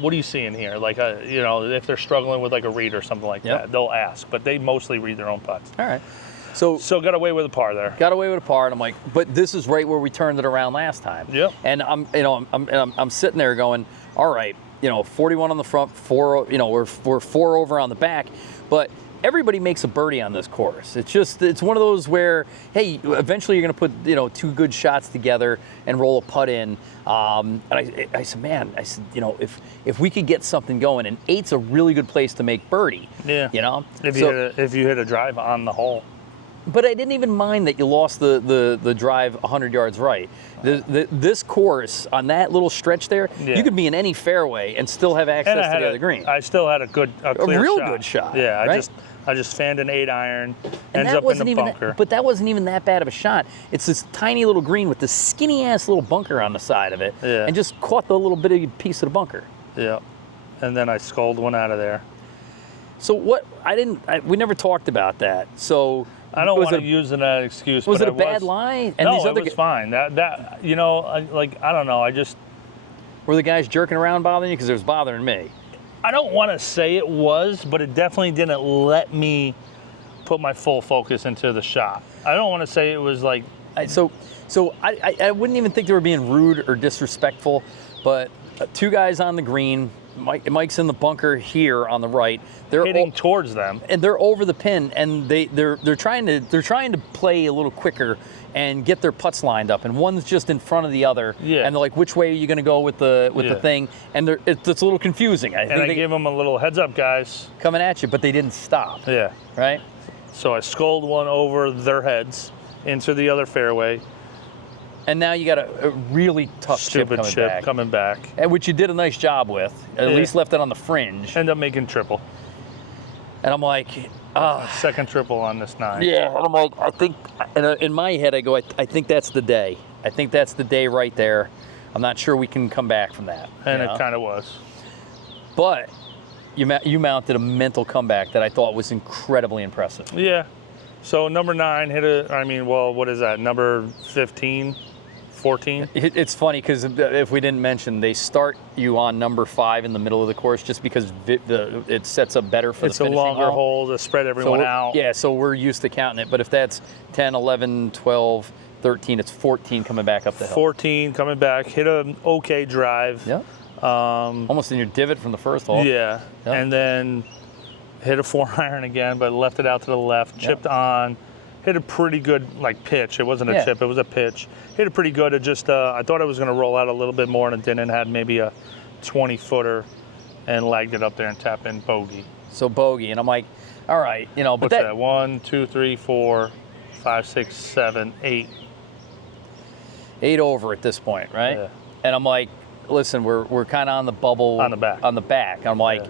what are you seeing here? Like, if they're struggling with like a read or something like that, they'll ask. But they mostly read their own putts. All right. So got away with a par there. Got away with a par, and I'm like, but this is right where we turned it around last time. Yep. And I'm sitting there going, all right, 41 on the front, 4, we're 4 over on the back, but everybody makes a birdie on this course. It's one of those where, hey, eventually you're going to put, 2 good shots together and roll a putt in. And I said, if we could get something going, and 8's a really good place to make birdie. Yeah. If you hit a drive on the hole. But I didn't even mind that you lost the drive 100 yards right. This course, on that little stretch there, you could be in any fairway and still have access to the other green. I still had a clear shot. Good shot. Yeah, right? I just fanned an 8-iron, ends up in the bunker. But that wasn't even that bad of a shot. It's this tiny little green with this skinny-ass little bunker on the side of it, and just caught the little bitty piece of the bunker. Yeah, and then I sculled one out of there. So what? We never talked about that. So I don't want to use an excuse. Was it a bad lie? And no, it was fine. I don't know. I just were the guys jerking around bothering you, because it was bothering me. I don't want to say it was, but it definitely didn't let me put my full focus into the shot. I don't want to say it was like. So I wouldn't even think they were being rude or disrespectful, but 2 guys on the green, Mike's in the bunker here on the right. They're hitting towards them, and they're over the pin, and they're trying to play a little quicker and get their putts lined up, and one's just in front of the other. Yeah. And they're like, which way are you going to go with the thing? And it's a little confusing. I give them a little heads up, guys, coming at you, but they didn't stop. Yeah. Right. So I sculled one over their heads into the other fairway. And now you got a really tough stupid chip coming back. And which you did a nice job with. At least left it on the fringe. End up making triple. And I'm like, second triple on this 9. Yeah, and I'm like, I think, in my head I go, I think that's the day. I think that's the day right there. I'm not sure we can come back from that. And it kind of was. But you mounted a mental comeback that I thought was incredibly impressive. Yeah. So number 9 what is that? Number 15? 14? It's funny because if we didn't mention, they start you on number 5 in the middle of the course just because it sets up better for the finishing hole. It's a longer hole to spread everyone out. Yeah, so we're used to counting it. But if that's 10, 11, 12, 13, it's 14 coming back up the hill. 14 coming back, hit an okay drive. Yeah. Almost in your divot from the first hole. Yeah. Yep. And then hit a 4-iron again, but left it out to the left, chipped on. Hit a pretty good pitch. It wasn't a chip, it was a pitch. Hit it pretty good. It just I thought it was going to roll out a little bit more, and it didn't. Had maybe a 20-footer and lagged it up there and tap in bogey. So bogey, and I'm like, all right, but what's that? 1, 2, 3, 4, 5, 6, 7, 8. 8 over at this point, right? Yeah. And I'm like, listen, we're kind of on the bubble. On the back. I'm like,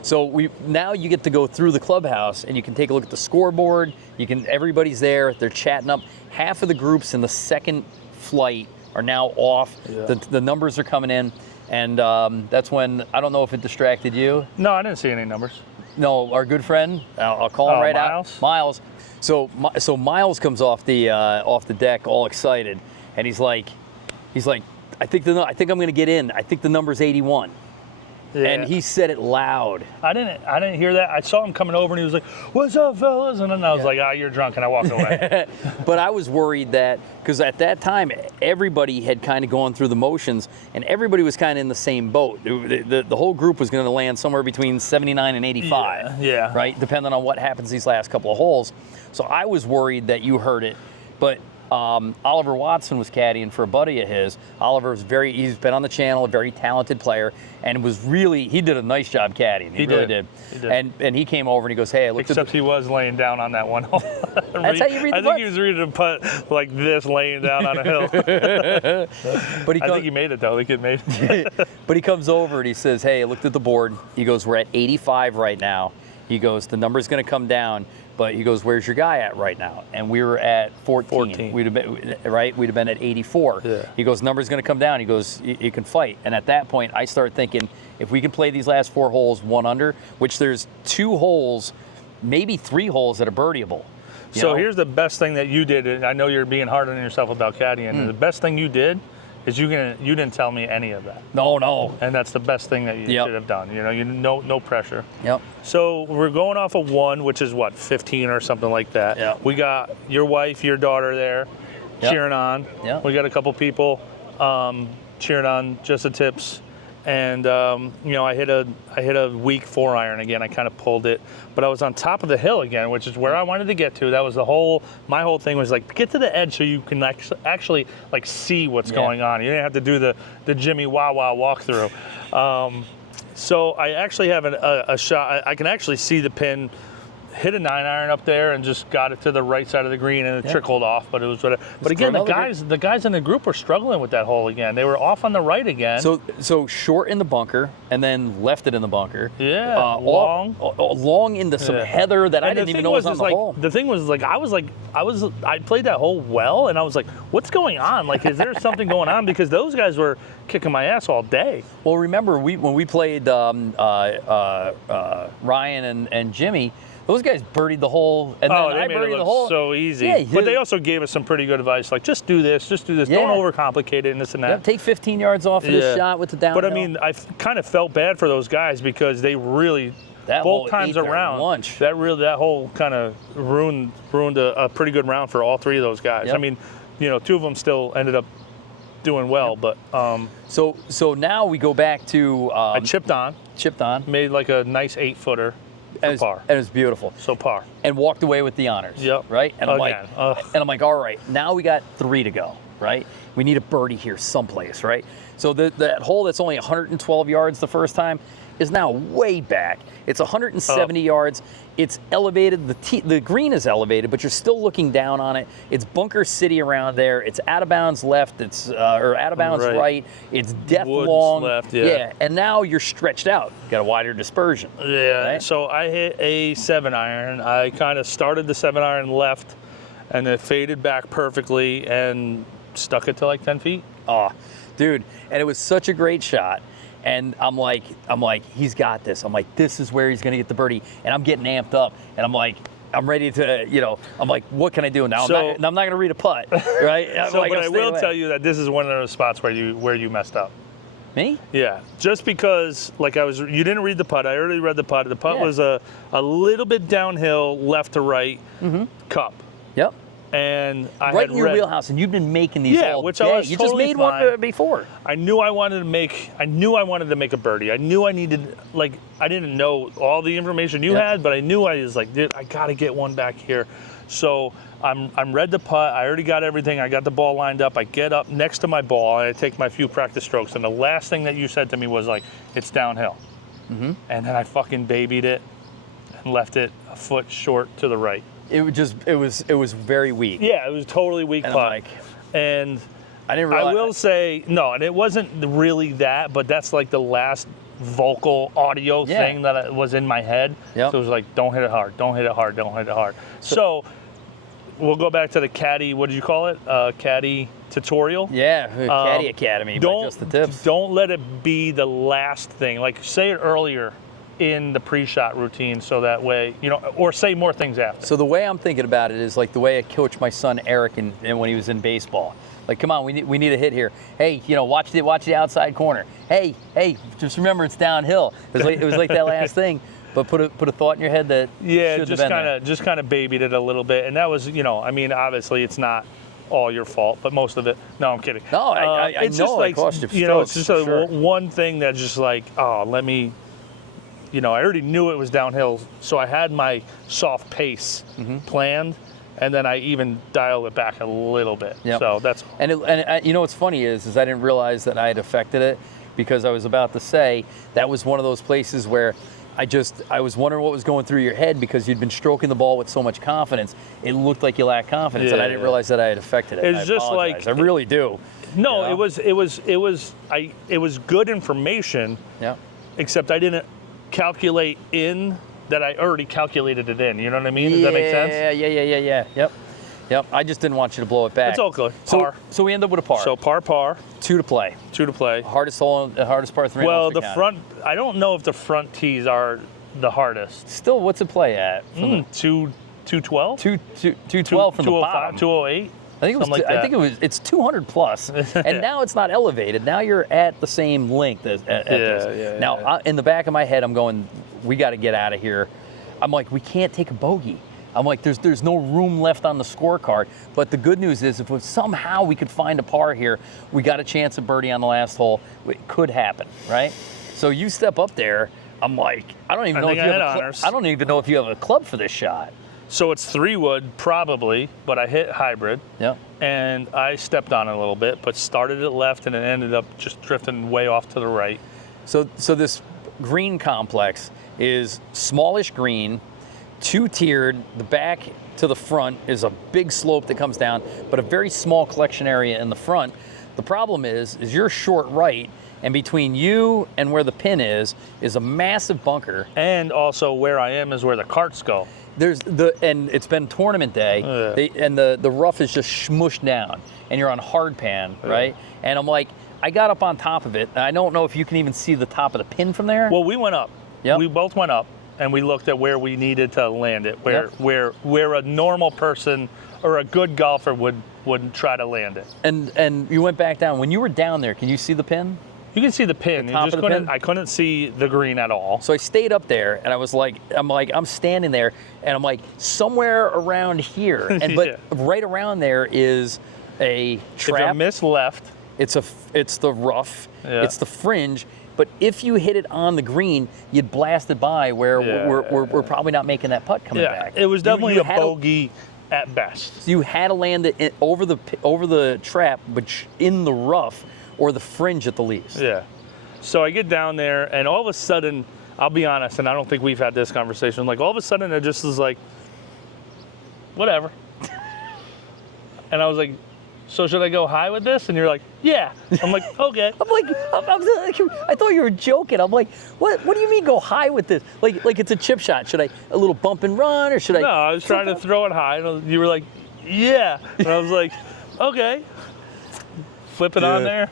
so now you get to go through the clubhouse and you can take a look at the scoreboard. Everybody's there. They're chatting up. Half of the groups in the second flight are now off. Yeah. The numbers are coming in, and that's when, I don't know if it distracted you. No, I didn't see any numbers. No, our good friend, I'll call him right out. Miles. So Miles comes off the deck all excited, and he's like, I think I'm going to get in. I think the number's 81. Yeah. And he said it loud. I didn't hear that. I saw him coming over, and he was like, "What's up, fellas?" And then I was like, "You're drunk," and I walked away. But I was worried that, because at that time, everybody had kind of gone through the motions, and everybody was kind of in the same boat. The whole group was going to land somewhere between 79 and 85. Yeah. Right? Depending on what happens these last couple of holes. So I was worried that you heard it. But Oliver Watson was caddying for a buddy of his. Oliver's he's been on the channel, a very talented player, and he did a nice job caddying. He really did. He did. And he came over and he goes, "Hey, I looked Except he was laying down on that one hole. That's how you read the putt. I think he was reading a putt like this, laying down on a hill. But I think he made it, though. The kid made it. But he comes over and he says, "Hey, I looked at the board." He goes, "We're at 85 right now." He goes, "The number's going to come down." But he goes, "Where's your guy at right now?" And we were at 14. We'd have been at 84. Yeah. He goes, "Number's going to come down." He goes, "You can fight." And at that point, I start thinking, if we can play these last 4 holes 1 under, which there's 2 holes, maybe 3 holes that are birdieable. So here's the best thing that you did. And I know you're being hard on yourself about caddying. The best thing you did is you didn't tell me any of that. No. And that's the best thing that you should have done. No pressure. Yep. So we're going off of 1, which is 15 or something like that. Yep. We got your wife, your daughter there cheering on. Yep. We got a couple people cheering on Just the Tips. And I hit a weak 4-iron again. I kind of pulled it, but I was on top of the hill again, which is where I wanted to get to. That was my whole thing was get to the edge so you can actually see what's going on. You didn't have to do the Jimmy Wawa walkthrough. So I actually have a shot. I can actually see the pin hit a 9-iron up there and just got it to the right side of the green, and it trickled off, but it was whatever. But again, the guys in the group were struggling with that hole again. They were off on the right again. So short in the bunker and then left it in the bunker. Yeah, long into some heather that I didn't even know was on the hole. The thing was I played that hole well, and I was like, what's going on? Is there something going on? Because those guys were kicking my ass all day. Well, remember when we played Ryan and Jimmy, those guys birdied the hole, and then I birdied the hole. So easy. Yeah, but they also gave us some pretty good advice, just do this. Yeah. Don't overcomplicate it and this and that. Yep, take 15 yards off of this shot with the downhill. But I mean, I kind of felt bad for those guys because they really both times around lunch. That hole kind of ruined a pretty good round for all 3 of those guys. Yep. I mean, 2 of them still ended up doing well, but so now we go back to I chipped on. chipped on. Made like a nice 8-footer for par. And it was beautiful. So par. And walked away with the honors. Yep. Right? And Again. I'm like, all right, now we got 3 to go, right? We need a birdie here someplace, right? So that hole that's only 112 yards the first time is now way back. It's 170 yards. It's elevated. The green is elevated, but you're still looking down on it. It's bunker city around there. It's out of bounds left. It's or out of bounds right. It's depth Woods long. left, yeah. And now you're stretched out. Got a wider dispersion. Yeah. Right? So I hit a 7-iron. I kind of started the 7-iron left, and it faded back perfectly and stuck it to like 10 feet. Oh, dude, and it was such a great shot. And I'm like, he's got this. I'm like, this is where he's going to get the birdie. And I'm getting amped up. And I'm like, I'm ready to, I'm like, what can I do now? I'm not going to read a putt, right? But I will tell you that this is one of those spots where you messed up. Me? Yeah, just because you didn't read the putt. I already read the putt. The putt was a little bit downhill, left to right, cup. Yep. And I right had in your wheelhouse, and you've been making these all which day. I was You totally just made fine. one before. I knew I wanted to make a birdie. I knew I needed, I didn't know all the information you had, but I knew I was like, dude, I got to get one back here. So I'm read the putt. I already got everything. I got the ball lined up. I get up next to my ball, and I take my few practice strokes. And the last thing that you said to me was like, it's downhill. Mm-hmm. And then I fucking babied it and left it a foot short to the right. It was very weak. Yeah, it was totally weak putt. And I didn't realize. I will say, no, and it wasn't really that, but that's like the last vocal audio thing that was in my head. Yep. So it was like, don't hit it hard, don't hit it hard, don't hit it hard. So we'll go back to the caddy, what did you call it? Caddy tutorial? Yeah, Caddy Academy, by Just the Tips. Don't let it be the last thing. Like, say it earlier in the pre-shot routine, so that way, or say more things after. So the way I'm thinking about it is like the way I coached my son Eric and when he was in baseball. Like, come on, we need a hit here. Hey, watch the outside corner. Hey, just remember it's downhill. It was like that last thing, but put a thought in your head that just kind of babied it a little bit, and that was obviously it's not all your fault, but most of it. No, I'm kidding. No, I it's know just like cost you it's just one thing that just like let me. I already knew it was downhill, so I had my soft pace planned, and then I even dialed it back a little bit. Yep. So that's all. And what's funny is I didn't realize that I had affected it, because I was about to say that was one of those places where I was wondering what was going through your head, because you'd been stroking the ball with so much confidence. It looked like you lacked confidence, and I didn't realize that I had affected it. It's just like I really do. No, it was good information. Yeah. Except I didn't calculate in that I already calculated it in. You know what I mean? Does that make sense? Yeah. Yep. I just didn't want you to blow it back. It's all good. Par. So we end up with a par. So par. 2 to play. Hardest hole, hardest par 3. Well, the front. I don't know if the front tees are the hardest. Still, what's it play at? 212. 212 from the bottom. 208. I think it's 200 plus, and now it's not elevated. Now you're at the same length as this. Now, in the back of my head, I'm going, we got to get out of here. I'm like, we can't take a bogey. I'm like, there's no room left on the scorecard. But the good news is, if somehow we could find a par here, we got a chance of birdie on the last hole. It could happen, right? So you step up there. I'm like, I don't even know if you have a club for this shot. So it's 3-wood probably, but I hit hybrid. Yeah. And I stepped on it a little bit, but started it left, and it ended up just drifting way off to the right. So this green complex is smallish green, 2-tiered. The back to the front is a big slope that comes down, but a very small collection area in the front. The problem is you're short right, and between you and where the pin is a massive bunker. And also where I am is where the carts go. And it's been tournament day, and the rough is just smushed down, and you're on hard pan, right? And I'm like, I got up on top of it, and I don't know if you can even see the top of the pin from there. Well, we went up. Yep. We both went up, and we looked at where we needed to land it, where a normal person or a good golfer would try to land it. And you went back down. When you were down there, can you see the pin? You can see the pin. I couldn't see the green at all. So I stayed up there, and I'm standing there, and I'm like, somewhere around here. And but right around there is a trap. If I miss left, it's the rough. Yeah. It's the fringe. But if you hit it on the green, you'd blast it by where we're probably not making that putt coming back. It was definitely a bogey at best. You had to land it over the trap, but in the rough or the fringe at the least. Yeah. So I get down there, and all of a sudden, I'll be honest, and I don't think we've had this conversation. Like all of a sudden, it just was like, whatever. And I was like, so should I go high with this? And you're like, yeah. I'm like, okay. I thought you were joking. I'm like, what do you mean go high with this? Like it's a chip shot. Should I a little bump and run, or should I? No, I was trying to throw it high, and you were like, yeah. And I was like, okay. Flip it on there,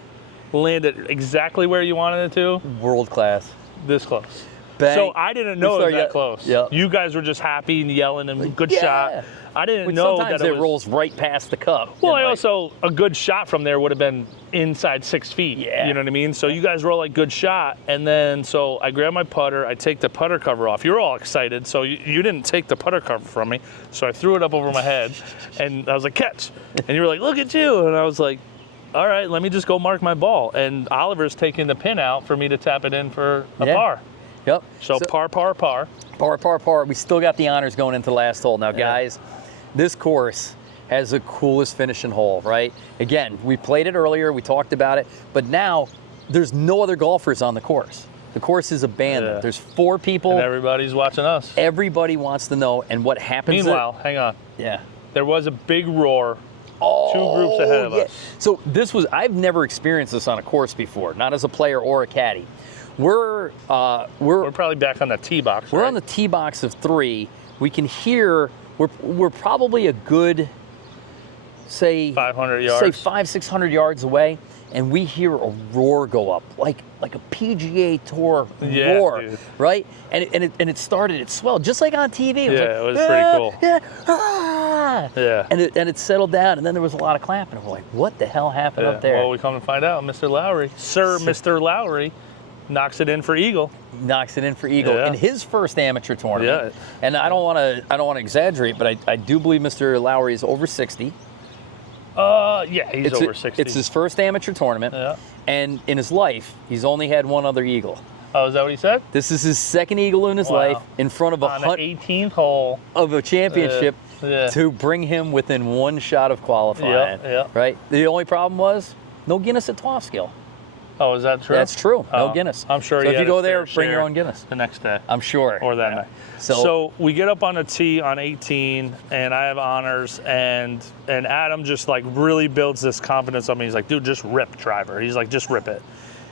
land it exactly where you wanted it to. World class. This close. Bang. So I didn't know it was that close. Yeah. You guys were just happy and yelling and good shot. I didn't know sometimes that it rolls right past the cup. Well, a good shot from there would have been inside 6 feet. Yeah. You know what I mean? So you guys roll like good shot, and then so I grab my putter, I take the putter cover off. You're all excited, so you didn't take the putter cover from me. So I threw it up over my head, and I was like, catch. And you were like, look at you. And I was like, all right, let me just go mark my ball. And Oliver's taking the pin out for me to tap it in for a par. Yep. So par. Par. We still got the honors going into the last hole. Now, guys, this course has the coolest finishing hole, right? Again, we played it earlier, we talked about it, but now there's no other golfers on the course. The course is abandoned. There's 4 people. And everybody's watching us. Everybody wants to know, and what happens. Meanwhile, hang on. Yeah. There was a big roar. 2 groups ahead of us. So I've never experienced this on a course before, not as a player or a caddy. We're probably back on the tee box. We're on the tee box of 3. We can hear. We're probably a good, say 500 yards. Say 500-600 yards away, and we hear a roar go up, like a PGA Tour roar, dude. right? And it started. It swelled just like on TV. It was pretty cool. Yeah. And it settled down, and then there was a lot of clapping. And we're like, what the hell happened up there? Well, we come to find out, Mr. Lowry, Mr. Lowry, knocks it in for eagle. In his first amateur tournament. Yeah. And I don't want to exaggerate, but I do believe Mr. Lowry is over 60. He's over 60. It's his first amateur tournament. Yeah. And in his life, he's only had one other eagle. Oh, is that what he said? This is his second eagle in his life, in front of on the 18th hole of a championship to bring him within 1 shot of qualifying. Right? The only problem was no Guinness at 12 skill. Oh, is that true? That's true. No Guinness. I'm sure. So if you go there, bring your own Guinness. The next day. I'm sure. Or that night. So we get up on the tee on 18, and I have honors, and Adam just like really builds this confidence on me. He's like, dude, just rip driver. He's like, just rip it.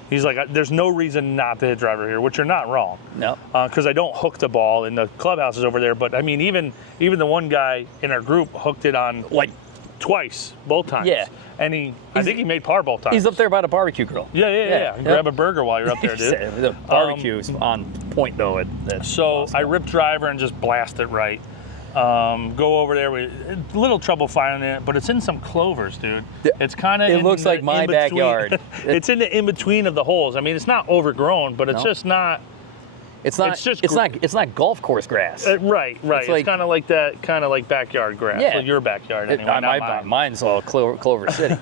He's like, there's no reason not to hit driver here, which you're not wrong. No. Because I don't hook the ball, and the clubhouse is over there. But I mean, even the one guy in our group hooked it on like twice, both times. Yeah. And I think he made par both times. He's up there by the barbecue grill. Yeah. Grab a burger while you're up there, dude. The barbecue's on point, though. So I rip driver and just blast it right. Go over there with a little trouble finding it, but it's in some clovers, dude. It's kind of. It looks like my backyard. It's in the in between of the holes. I mean, it's not overgrown, but it's just not. It's not golf course grass. Right. It's kind of like that, kind of like backyard grass. Yeah. Like your backyard anyway. Mine's all Clover City,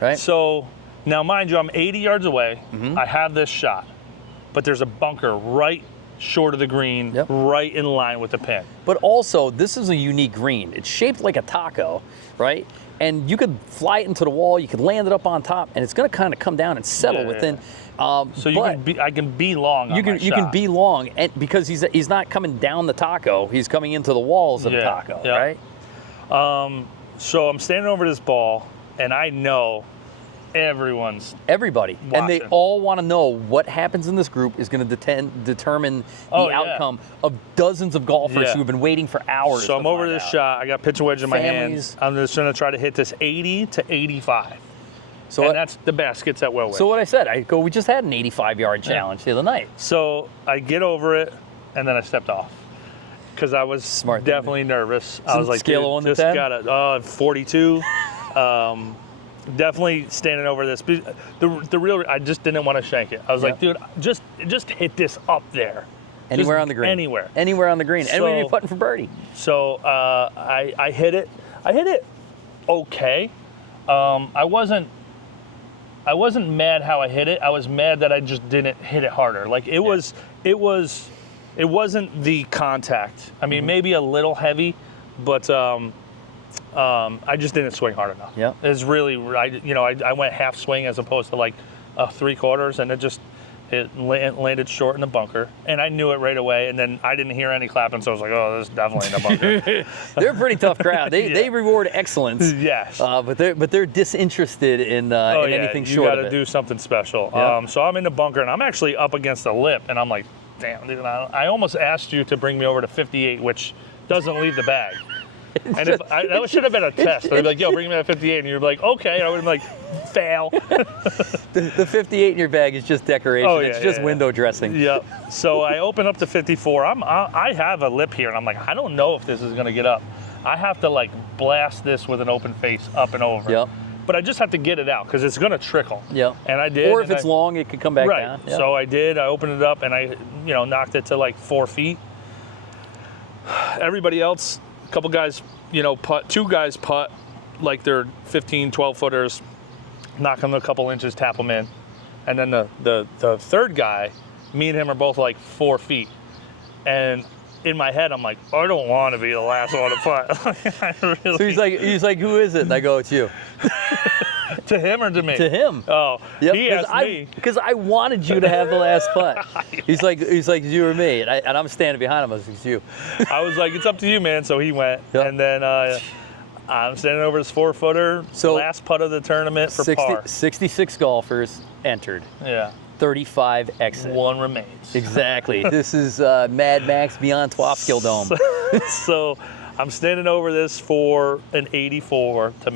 right? So now, mind you, I'm 80 yards away. Mm-hmm. I have this shot, but there's a bunker right short of the green, right in line with the pin. But also, this is a unique green. It's shaped like a taco, right? And you could fly it into the wall. You could land it up on top, and it's going to kind of come down and settle within. I can be long. You can be long, and because he's not coming down the taco, he's coming into the walls of the taco, right? So I'm standing over this ball, and I know everybody, watching. and they all want to know what happens in this group is going to determine the outcome of dozens of golfers who have been waiting for hours. So I'm over this shot. I got pitch and wedge in my hands. I'm just going to try to hit this 80 to 85. And that's the baskets at Wellwood. So what I said, we just had an 85-yard challenge the other night. So I get over it, and then I stepped off because I was definitely nervous. I was like, scale of 1 to 10? Got a 42. Definitely standing over this. The real, I just didn't want to shank it. I was like, dude, just hit this up there. Anywhere on the green. Anywhere on the green. Anywhere you're putting for birdie. So I hit it. I hit it okay. I wasn't I wasn't mad how I hit it. I was mad that I just didn't hit it harder. Like it wasn't the contact. I mean, maybe a little heavy, but I just didn't swing hard enough. Yeah. It's really, I went half swing as opposed to like 3/4, and it landed short in the bunker, and I knew it right away. And then I didn't hear any clapping, so I was like, "Oh, this is definitely in the bunker." They're a pretty tough crowd. They reward excellence. Yes. But they're disinterested in anything short of it. You got to do something special. Yeah. So I'm in the bunker, and I'm actually up against the lip, and I'm like, "Damn, dude!" I almost asked you to bring me over to 58, which doesn't leave the bag. And that should have been a test. I'd be like, "Yo, bring me that 58," and you're like, "Okay." And I would have been like, "Fail." The 58 in your bag is just decoration. It's just window dressing. Yep. So I open up the 54. I have a lip here, and I'm like, I don't know if this is gonna get up. I have to like blast this with an open face up and over. Yep. But I just have to get it out because it's gonna trickle. Yep. And I did. Or if it's long, it could come back down. Yep. So I did. I opened it up and I, knocked it to like 4 feet. Everybody else, a couple guys, putt. 2 guys putt like they're 15, 12 footers. Knock them a couple inches, tap them in. And then the third guy, me and him are both like 4 feet. And in my head, I'm like, I don't want to be the last one to putt. Really, so he's like, who is it? And I go, it's you. To him or to me? To him. Oh, yep, he asked me. Because I wanted you to have the last putt. He's like, you or me. And I'm standing behind him. I was like, it's you. I was like, it's up to you, man. So he went. Yep. And then I'm standing over his 4-footer. So last putt of the tournament for par. 66 golfers entered. Yeah. 35 exit. 1 remains. Exactly. This is Mad Max Beyond Twofskill Dome. So I'm standing over this for an 84 to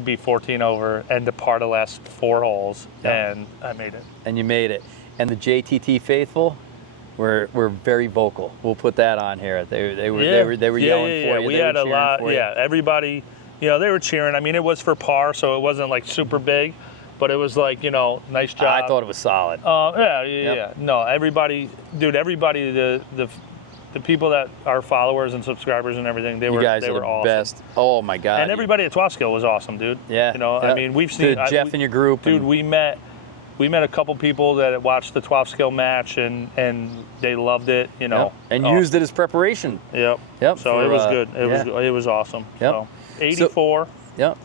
be 14 over and to par the last 4 holes, and I made it. And you made it. And the JTT faithful were very vocal. We'll put that on here. They were yelling for you. We had a lot. Yeah, everybody. They were cheering. I mean, it was for par, so it wasn't like super big. But it was like, nice job. I thought it was solid. Yeah. No, everybody, the people that are followers and subscribers and everything, they were awesome. Best. Oh my God. And everybody at Twofskill was awesome, dude. Yeah. I mean, we've seen Jeff in your group. Dude, we met a couple people that watched the Twofskill match and they loved it, Yep. And used it as preparation. Yep. So it was good. It was awesome. Yep. So 84. Yep.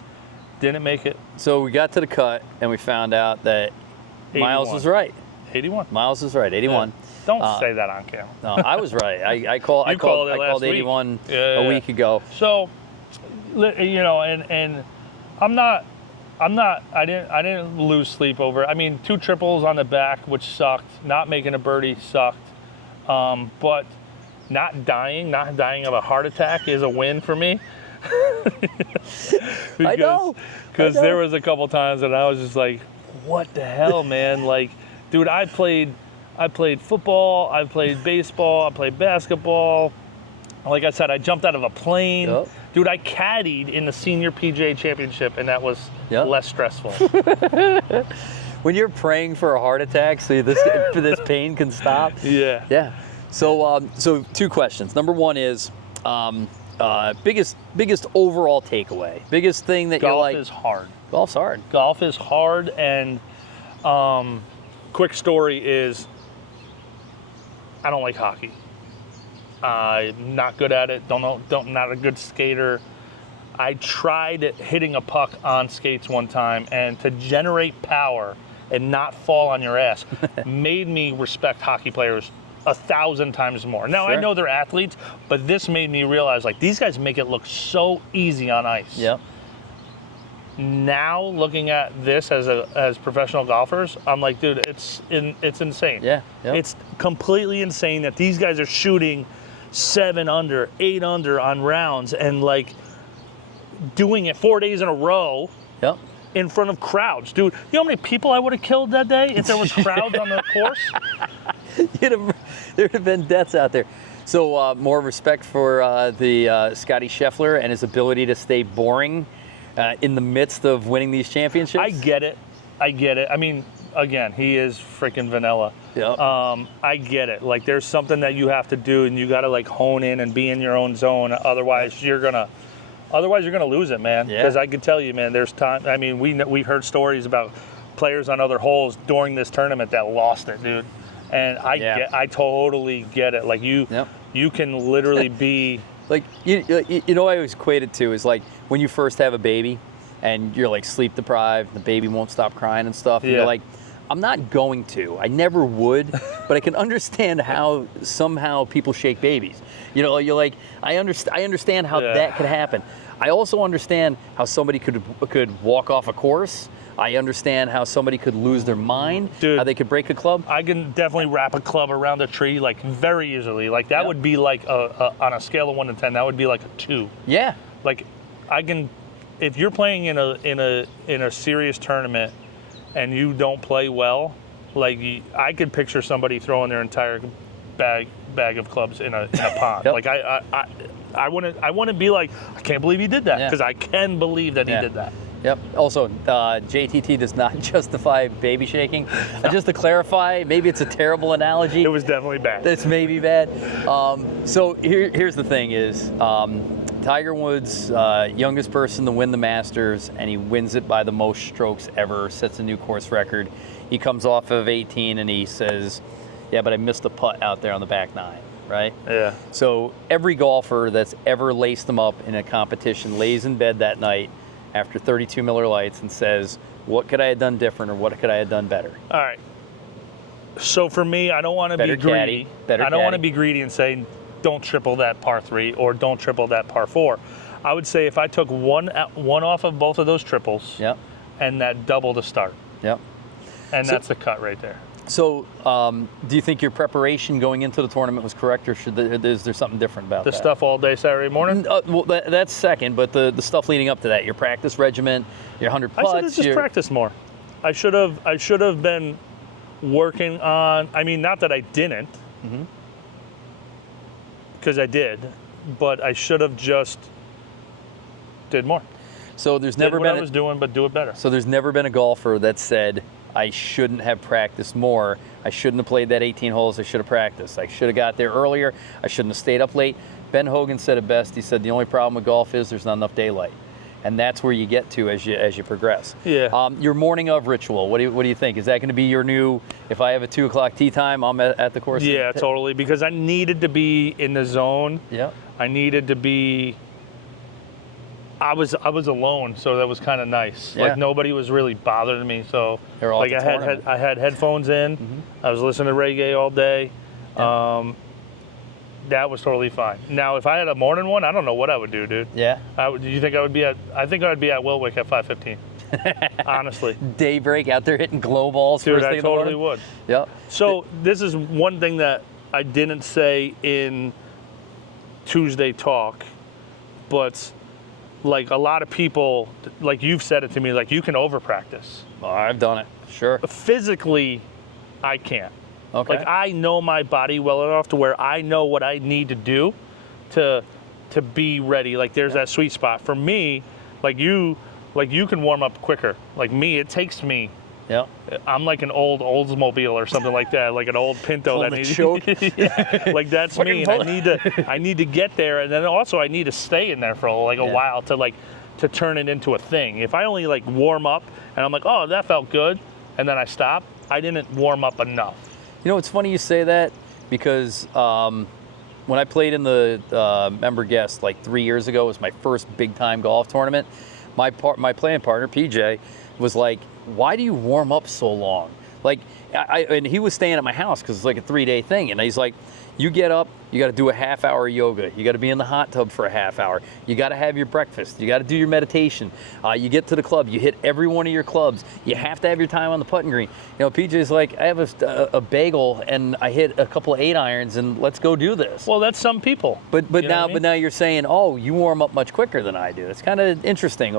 Didn't make it. So we got to the cut and we found out that 81. Miles was right. 81. Miles was right. 81. Yeah. Don't say that on camera. No, I was right. I called 81 a week ago. So, and I didn't lose sleep over it. I mean, 2 triples on the back, which sucked. Not making a birdie sucked. But not dying of a heart attack is a win for me. I know. Because there was a couple times that I was just like, what the hell, man? Like, dude, I played football, I played baseball, I played basketball. Like I said, I jumped out of a plane. Yep. Dude, I caddied in the senior PGA championship, and that was less stressful. When you're praying for a heart attack so this pain can stop. Yeah. Yeah. So 2 questions. Number 1 is, biggest overall takeaway, biggest thing that you're like. Golf is hard. Golf's hard. Golf is hard, and quick story is I don't like hockey. I'm not good at it. Not a good skater. I tried hitting a puck on skates one time, and to generate power and not fall on your ass made me respect hockey players 1,000 times more. Now, sure. I know they're athletes, but this made me realize, like, these guys make it look so easy on ice. Yep. Now, looking at this as professional golfers, I'm like, dude, it's insane. Yeah. Yep. It's completely insane that these guys are shooting 7 under, 8 under on rounds, and like doing it 4 days in a row. Yep. In front of crowds, dude. You know how many people I would have killed that day if there was crowds on the course? There'd have been deaths out there. So more respect for the Scotty Scheffler and his ability to stay boring in the midst of winning these championships. I get it. I mean, again, he is freaking vanilla. Yeah. I get it. Like, there's something that you have to do, and you got to like hone in and be in your own zone. Otherwise, you're gonna Otherwise, you're going to lose it, man. Yeah. Because I can tell you, man, there's time. I mean, we've heard stories about players on other holes during this tournament that lost it, dude. And I totally get it. Like you can literally be like I always equate it to is like when you first have a baby, and you're like sleep deprived, the baby won't stop crying and stuff. And you're like, I'm not going to. I never would, but I can understand how somehow people shake babies. You know, you're like, I understand how that could happen. I also understand how somebody could walk off a course. I understand how somebody could lose their mind, dude, how they could break a club. I can definitely wrap a club around a tree like very easily. Like that would be like on a scale of 1 to 10, that would be like a 2. Yeah. Like I can, if you're playing in a serious tournament and you don't play well, like I could picture somebody throwing their entire bag of clubs in a pond. Like I wouldn't be like, I can't believe he did that, because I can believe that he did that. Yep. Also, JTT does not justify baby shaking. Just to clarify, maybe it's a terrible analogy. It was definitely bad. It's maybe bad. So here's the thing is, Tiger Woods, youngest person to win the Masters, and he wins it by the most strokes ever, sets a new course record. He comes off of 18 and he says, yeah, but I missed a putt out there on the back 9, right? Yeah. So every golfer that's ever laced them up in a competition lays in bed that night after 32 Miller Lights and says, what could I have done different or what could I have done better? All right. So for me, I don't want to be greedy. I don't want to be greedy and say, don't triple that par 3 or don't triple that par 4. I would say if I took one off of both of those triples and that double to start. Yep. And that's the cut right there. So do you think your preparation going into the tournament was correct, or is there something different about that? The stuff all day Saturday morning? Well, that's second, but the stuff leading up to that, your practice regimen, your 100 putts. I should have just practiced more. I should have been working on, I mean, not that I didn't, because I did, but I should have just did more. So there's never been what I was doing, but do it better. So there's never been a golfer that said, I shouldn't have practiced more. I shouldn't have played that 18 holes. I should have practiced. I should have got there earlier. I shouldn't have stayed up late. Ben Hogan said it best. He said the only problem with golf is there's not enough daylight, and that's where you get to as you progress. Yeah. Your morning of ritual. What do you think? Is that going to be your new? If I have a 2 o'clock tee time, I'm at the course. Yeah, totally. Because I needed to be in the zone. Yeah. I needed to be. I was alone, so that was kind of nice. Yeah. Like nobody was really bothering me. So They're all like I had headphones in. I was listening to reggae all day. Yeah. That was totally fine. Now, if I had a morning one, I don't know what I would do, dude. Yeah. Do you think I would be at? I think I'd be at Wilwick at 5:15. Honestly. Daybreak out there hitting glow balls. Dude, first thing I in the morning. totally would. Yep. So this is one thing that I didn't say in Tuesday talk, but like a lot of people, like you've said it to me, like you can over practice. Oh, I've done it. Sure. Physically, I can't. Okay. Like I know my body well enough to where I know what I need to do to be ready. Like there's that sweet spot. For me, like you can warm up quicker. Like me, it takes me. Yeah. I'm like an old Oldsmobile or something like that, like an old Pinto that needs choke. Yeah, like that's me. And I need to get there, and then also I need to stay in there for like a while to turn it into a thing. If I only like warm up and I'm like, oh, that felt good, and then I stop, I didn't warm up enough. You know, it's funny you say that because when I played in the member guest like 3 years ago, it was my first big time golf tournament. My playing partner PJ was like, why do you warm up so long? Like, and he was staying at my house because it's like a 3-day thing. And he's like, you get up, you got to do a half-hour yoga. You got to be in the hot tub for a half hour. You got to have your breakfast. You got to do your meditation. You get to the club. You hit every one of your clubs. You have to have your time on the putting green. You know, PJ's like, I have a bagel and I hit a couple of 8-irons and let's go do this. Well, that's some people. But now you're saying, oh, you warm up much quicker than I do. It's kind of interesting.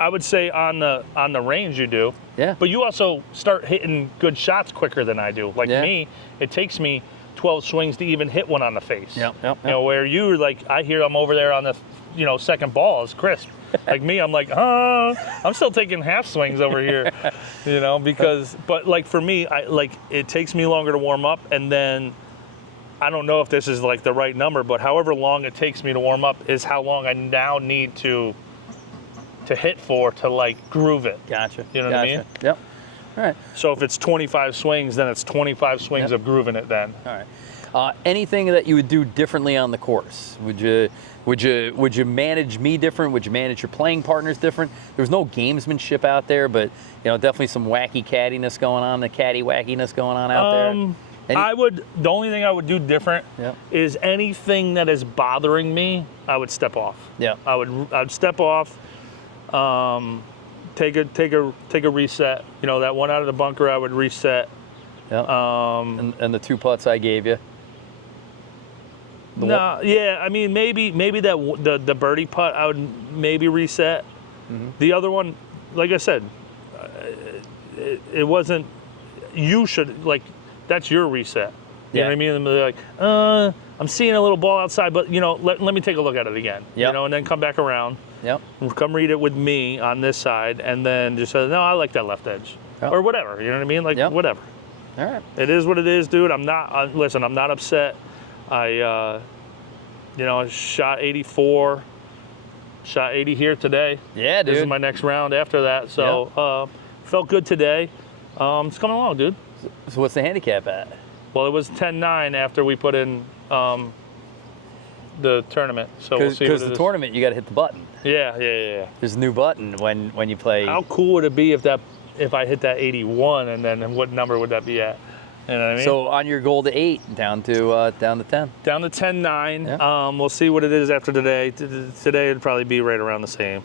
I would say on the range you do. Yeah. But you also start hitting good shots quicker than I do. Like me, it takes me 12 swings to even hit one on the face. Yep. You know, where you like, I hear I'm over there on the, second ball is crisp. Like me, I'm like, I'm still taking half swings over here, but like for me, it takes me longer to warm up, and then I don't know if this is like the right number, but however long it takes me to warm up is how long I now need to hit for to like groove it. Gotcha. You know what I mean? Yep. All right. So if it's 25 swings, then it's 25 swings of grooving it then. All right. Anything that you would do differently on the course? Would you manage me different? Would you manage your playing partners different? There's no gamesmanship out there, but definitely some wacky cattiness going on, the caddy wackiness going on out there. The only thing I would do different is anything that is bothering me, I would step off. Yeah. I'd step off, take a reset. That one out of the bunker, I would reset. Yeah. And the 2 putts I gave you. Maybe that the birdie putt I would maybe reset. Mm-hmm. The other one, like I said, it wasn't. You should like. That's your reset. You know what I mean? And they're like, I'm seeing a little ball outside, but let me take a look at it again. Yep. And then come back around. Yep. Come read it with me on this side, and then just say, no, I like that left edge, or whatever. You know what I mean? Like whatever. All right. It is what it is, dude. I'm not. Listen, I'm not upset. I shot 84, shot 80 here today. Yeah, dude. This is my next round after that, so felt good today. It's coming along, dude. So what's the handicap at? Well, it was 10-9 after we put in the tournament. So we'll see. Because the tournament, you got to hit the button. Yeah. There's a new button when you play. How cool would it be if I hit that 81, and then what number would that be at? You know what I mean? So on your goal to 8, down to 10. Down to 10-9. Yeah. We'll see what it is after today. Today it'd probably be right around the same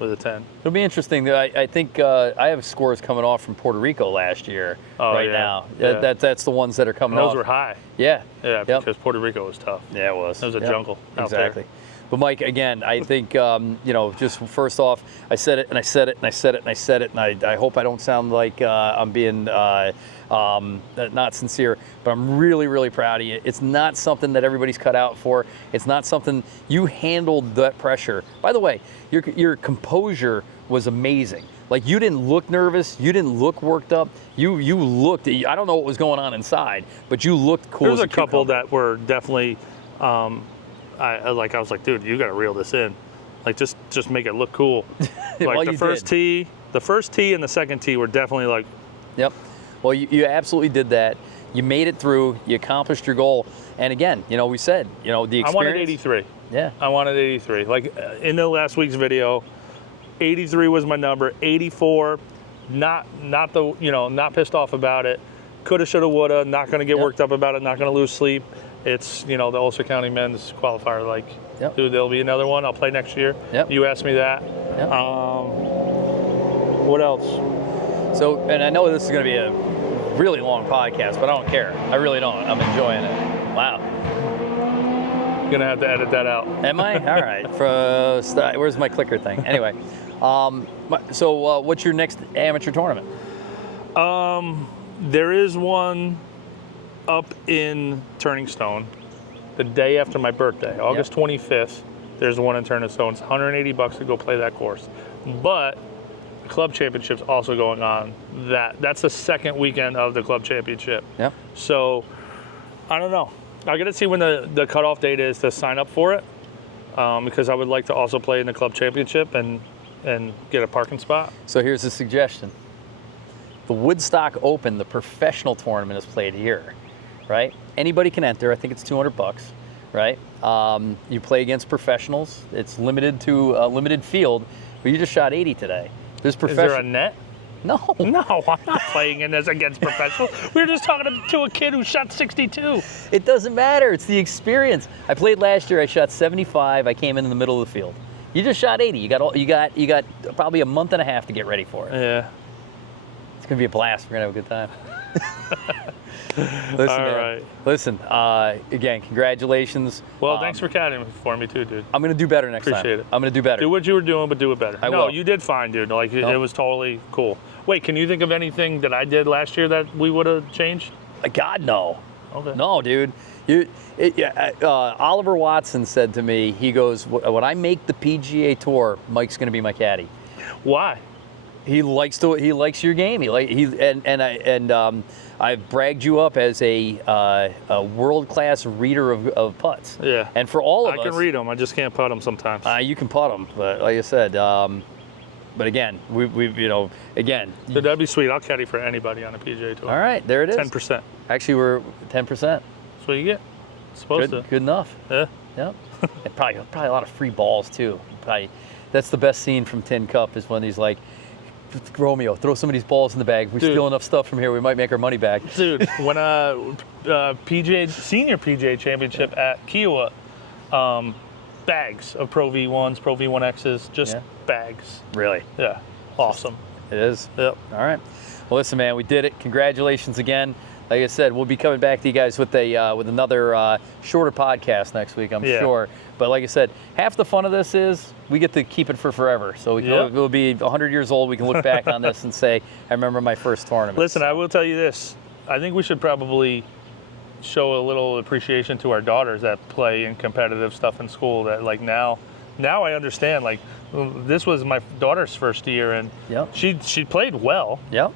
with a 10. It'll be interesting. I think I have scores coming off from Puerto Rico last year now. Yeah. That's the ones that are coming and off. Those were high. Yeah. Yeah, because Puerto Rico was tough. Yeah, it was. It was a jungle out exactly. there. But Mike, again, I think just first off, I said it and I said it and I said it and I said it, and I hope I don't sound like I'm being not sincere, but I'm really, really proud of you. It's not something that everybody's cut out for. It's not something you handled that pressure. By the way, your composure was amazing. Like, you didn't look nervous. You didn't look worked up. You looked. I don't know what was going on inside, but you looked cool. There's a couple that were definitely. I was like, dude, you got to reel this in. Like, just make it look cool. Like well, the first tee and the second tee were definitely like. Yep. Well, you absolutely did that. You made it through. You accomplished your goal. And again, we said, the experience. I wanted 83. Yeah. I wanted 83. Like in the last week's video, 83 was my number. 84, not pissed off about it. Coulda, shoulda, woulda. Not going to get worked up about it. Not going to lose sleep. It's the Ulster County Men's Qualifier. Like, dude, there'll be another one. I'll play next year. Yep. You asked me that. Yep. What else? So, and I know this is going to be a really long podcast, but I don't care. I really don't. I'm enjoying it. Wow. Gonna have to edit that out. Am I? All right. Where's my clicker thing? Anyway, so what's your next amateur tournament? There is one up in Turning Stone the day after my birthday, August 25th. There's one in Turning Stone. It's $180 to go play that course. But the club championship's also going on. That's the second weekend of the club championship. Yep. So I don't know. I got to see when the cutoff date is to sign up for it, because I would like to also play in the club championship and get a parking spot. So here's a suggestion. The Woodstock Open, the professional tournament, is played here, right? Anybody can enter. I think it's $200, right? You play against professionals. It's limited to a limited field, but you just shot 80 today. There's Is there a net? No, I'm not playing in this against professionals. We were just talking to a kid who shot 62. It doesn't matter. It's the experience. I played last year. I shot 75. I came in the middle of the field. You just shot 80. You got probably a month and a half to get ready for it. Yeah. It's gonna be a blast. We're gonna have a good time. Listen, all man. right. Listen. Again, congratulations. Well, thanks for caddying for me too, dude. I'm gonna do better next time. Appreciate it. I'm gonna do better. Do what you were doing, but do it better. I will. You did fine, dude. Like, it was totally cool. Wait, can you think of anything that I did last year that we would have changed? God, no. Okay. No, dude. Oliver Watson said to me, he goes, when I make the PGA Tour, Mike's going to be my caddy. Why? He likes your game. I've bragged you up as a world-class reader of putts. Yeah. And for all of us, I can read them. I just can't putt them sometimes. you can putt them, but like I said, but again, we've again. Dude, that'd be sweet. I'll caddy for anybody on a PGA Tour. All right, there it is. 10%. Actually, we're 10%. That's what you get. Supposed to. Good enough. Yeah. Yep. And probably a lot of free balls too. That's the best scene from Tin Cup is when he's like, Romeo, throw some of these balls in the bag. We steal enough stuff from here, we might make our money back. Dude, when senior PGA championship at Kiowa, bags of Pro V1s, Pro V1Xs, just bags. Really? Yeah. Awesome. It is? Yep. All right. Well, listen, man, we did it. Congratulations again. Like I said, we'll be coming back to you guys with another shorter podcast next week, I'm sure. But like I said, half the fun of this is we get to keep it for forever. So we'll be 100 years old. We can look back on this and say, I remember my first tournament. Listen, I will tell you this. I think we should probably show a little appreciation to our daughters that play in competitive stuff in school. That like now I understand. Like this was my daughter's first year, and she played well. Yep.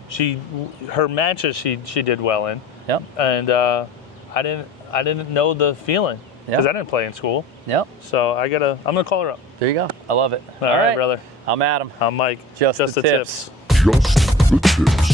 Her matches she did well in. Yep. And I didn't know the feeling because I didn't play in school. Yep. So I'm gonna call her up. There you go. I love it. All right, brother. I'm Adam. I'm Mike. Just the tips. Just the tips.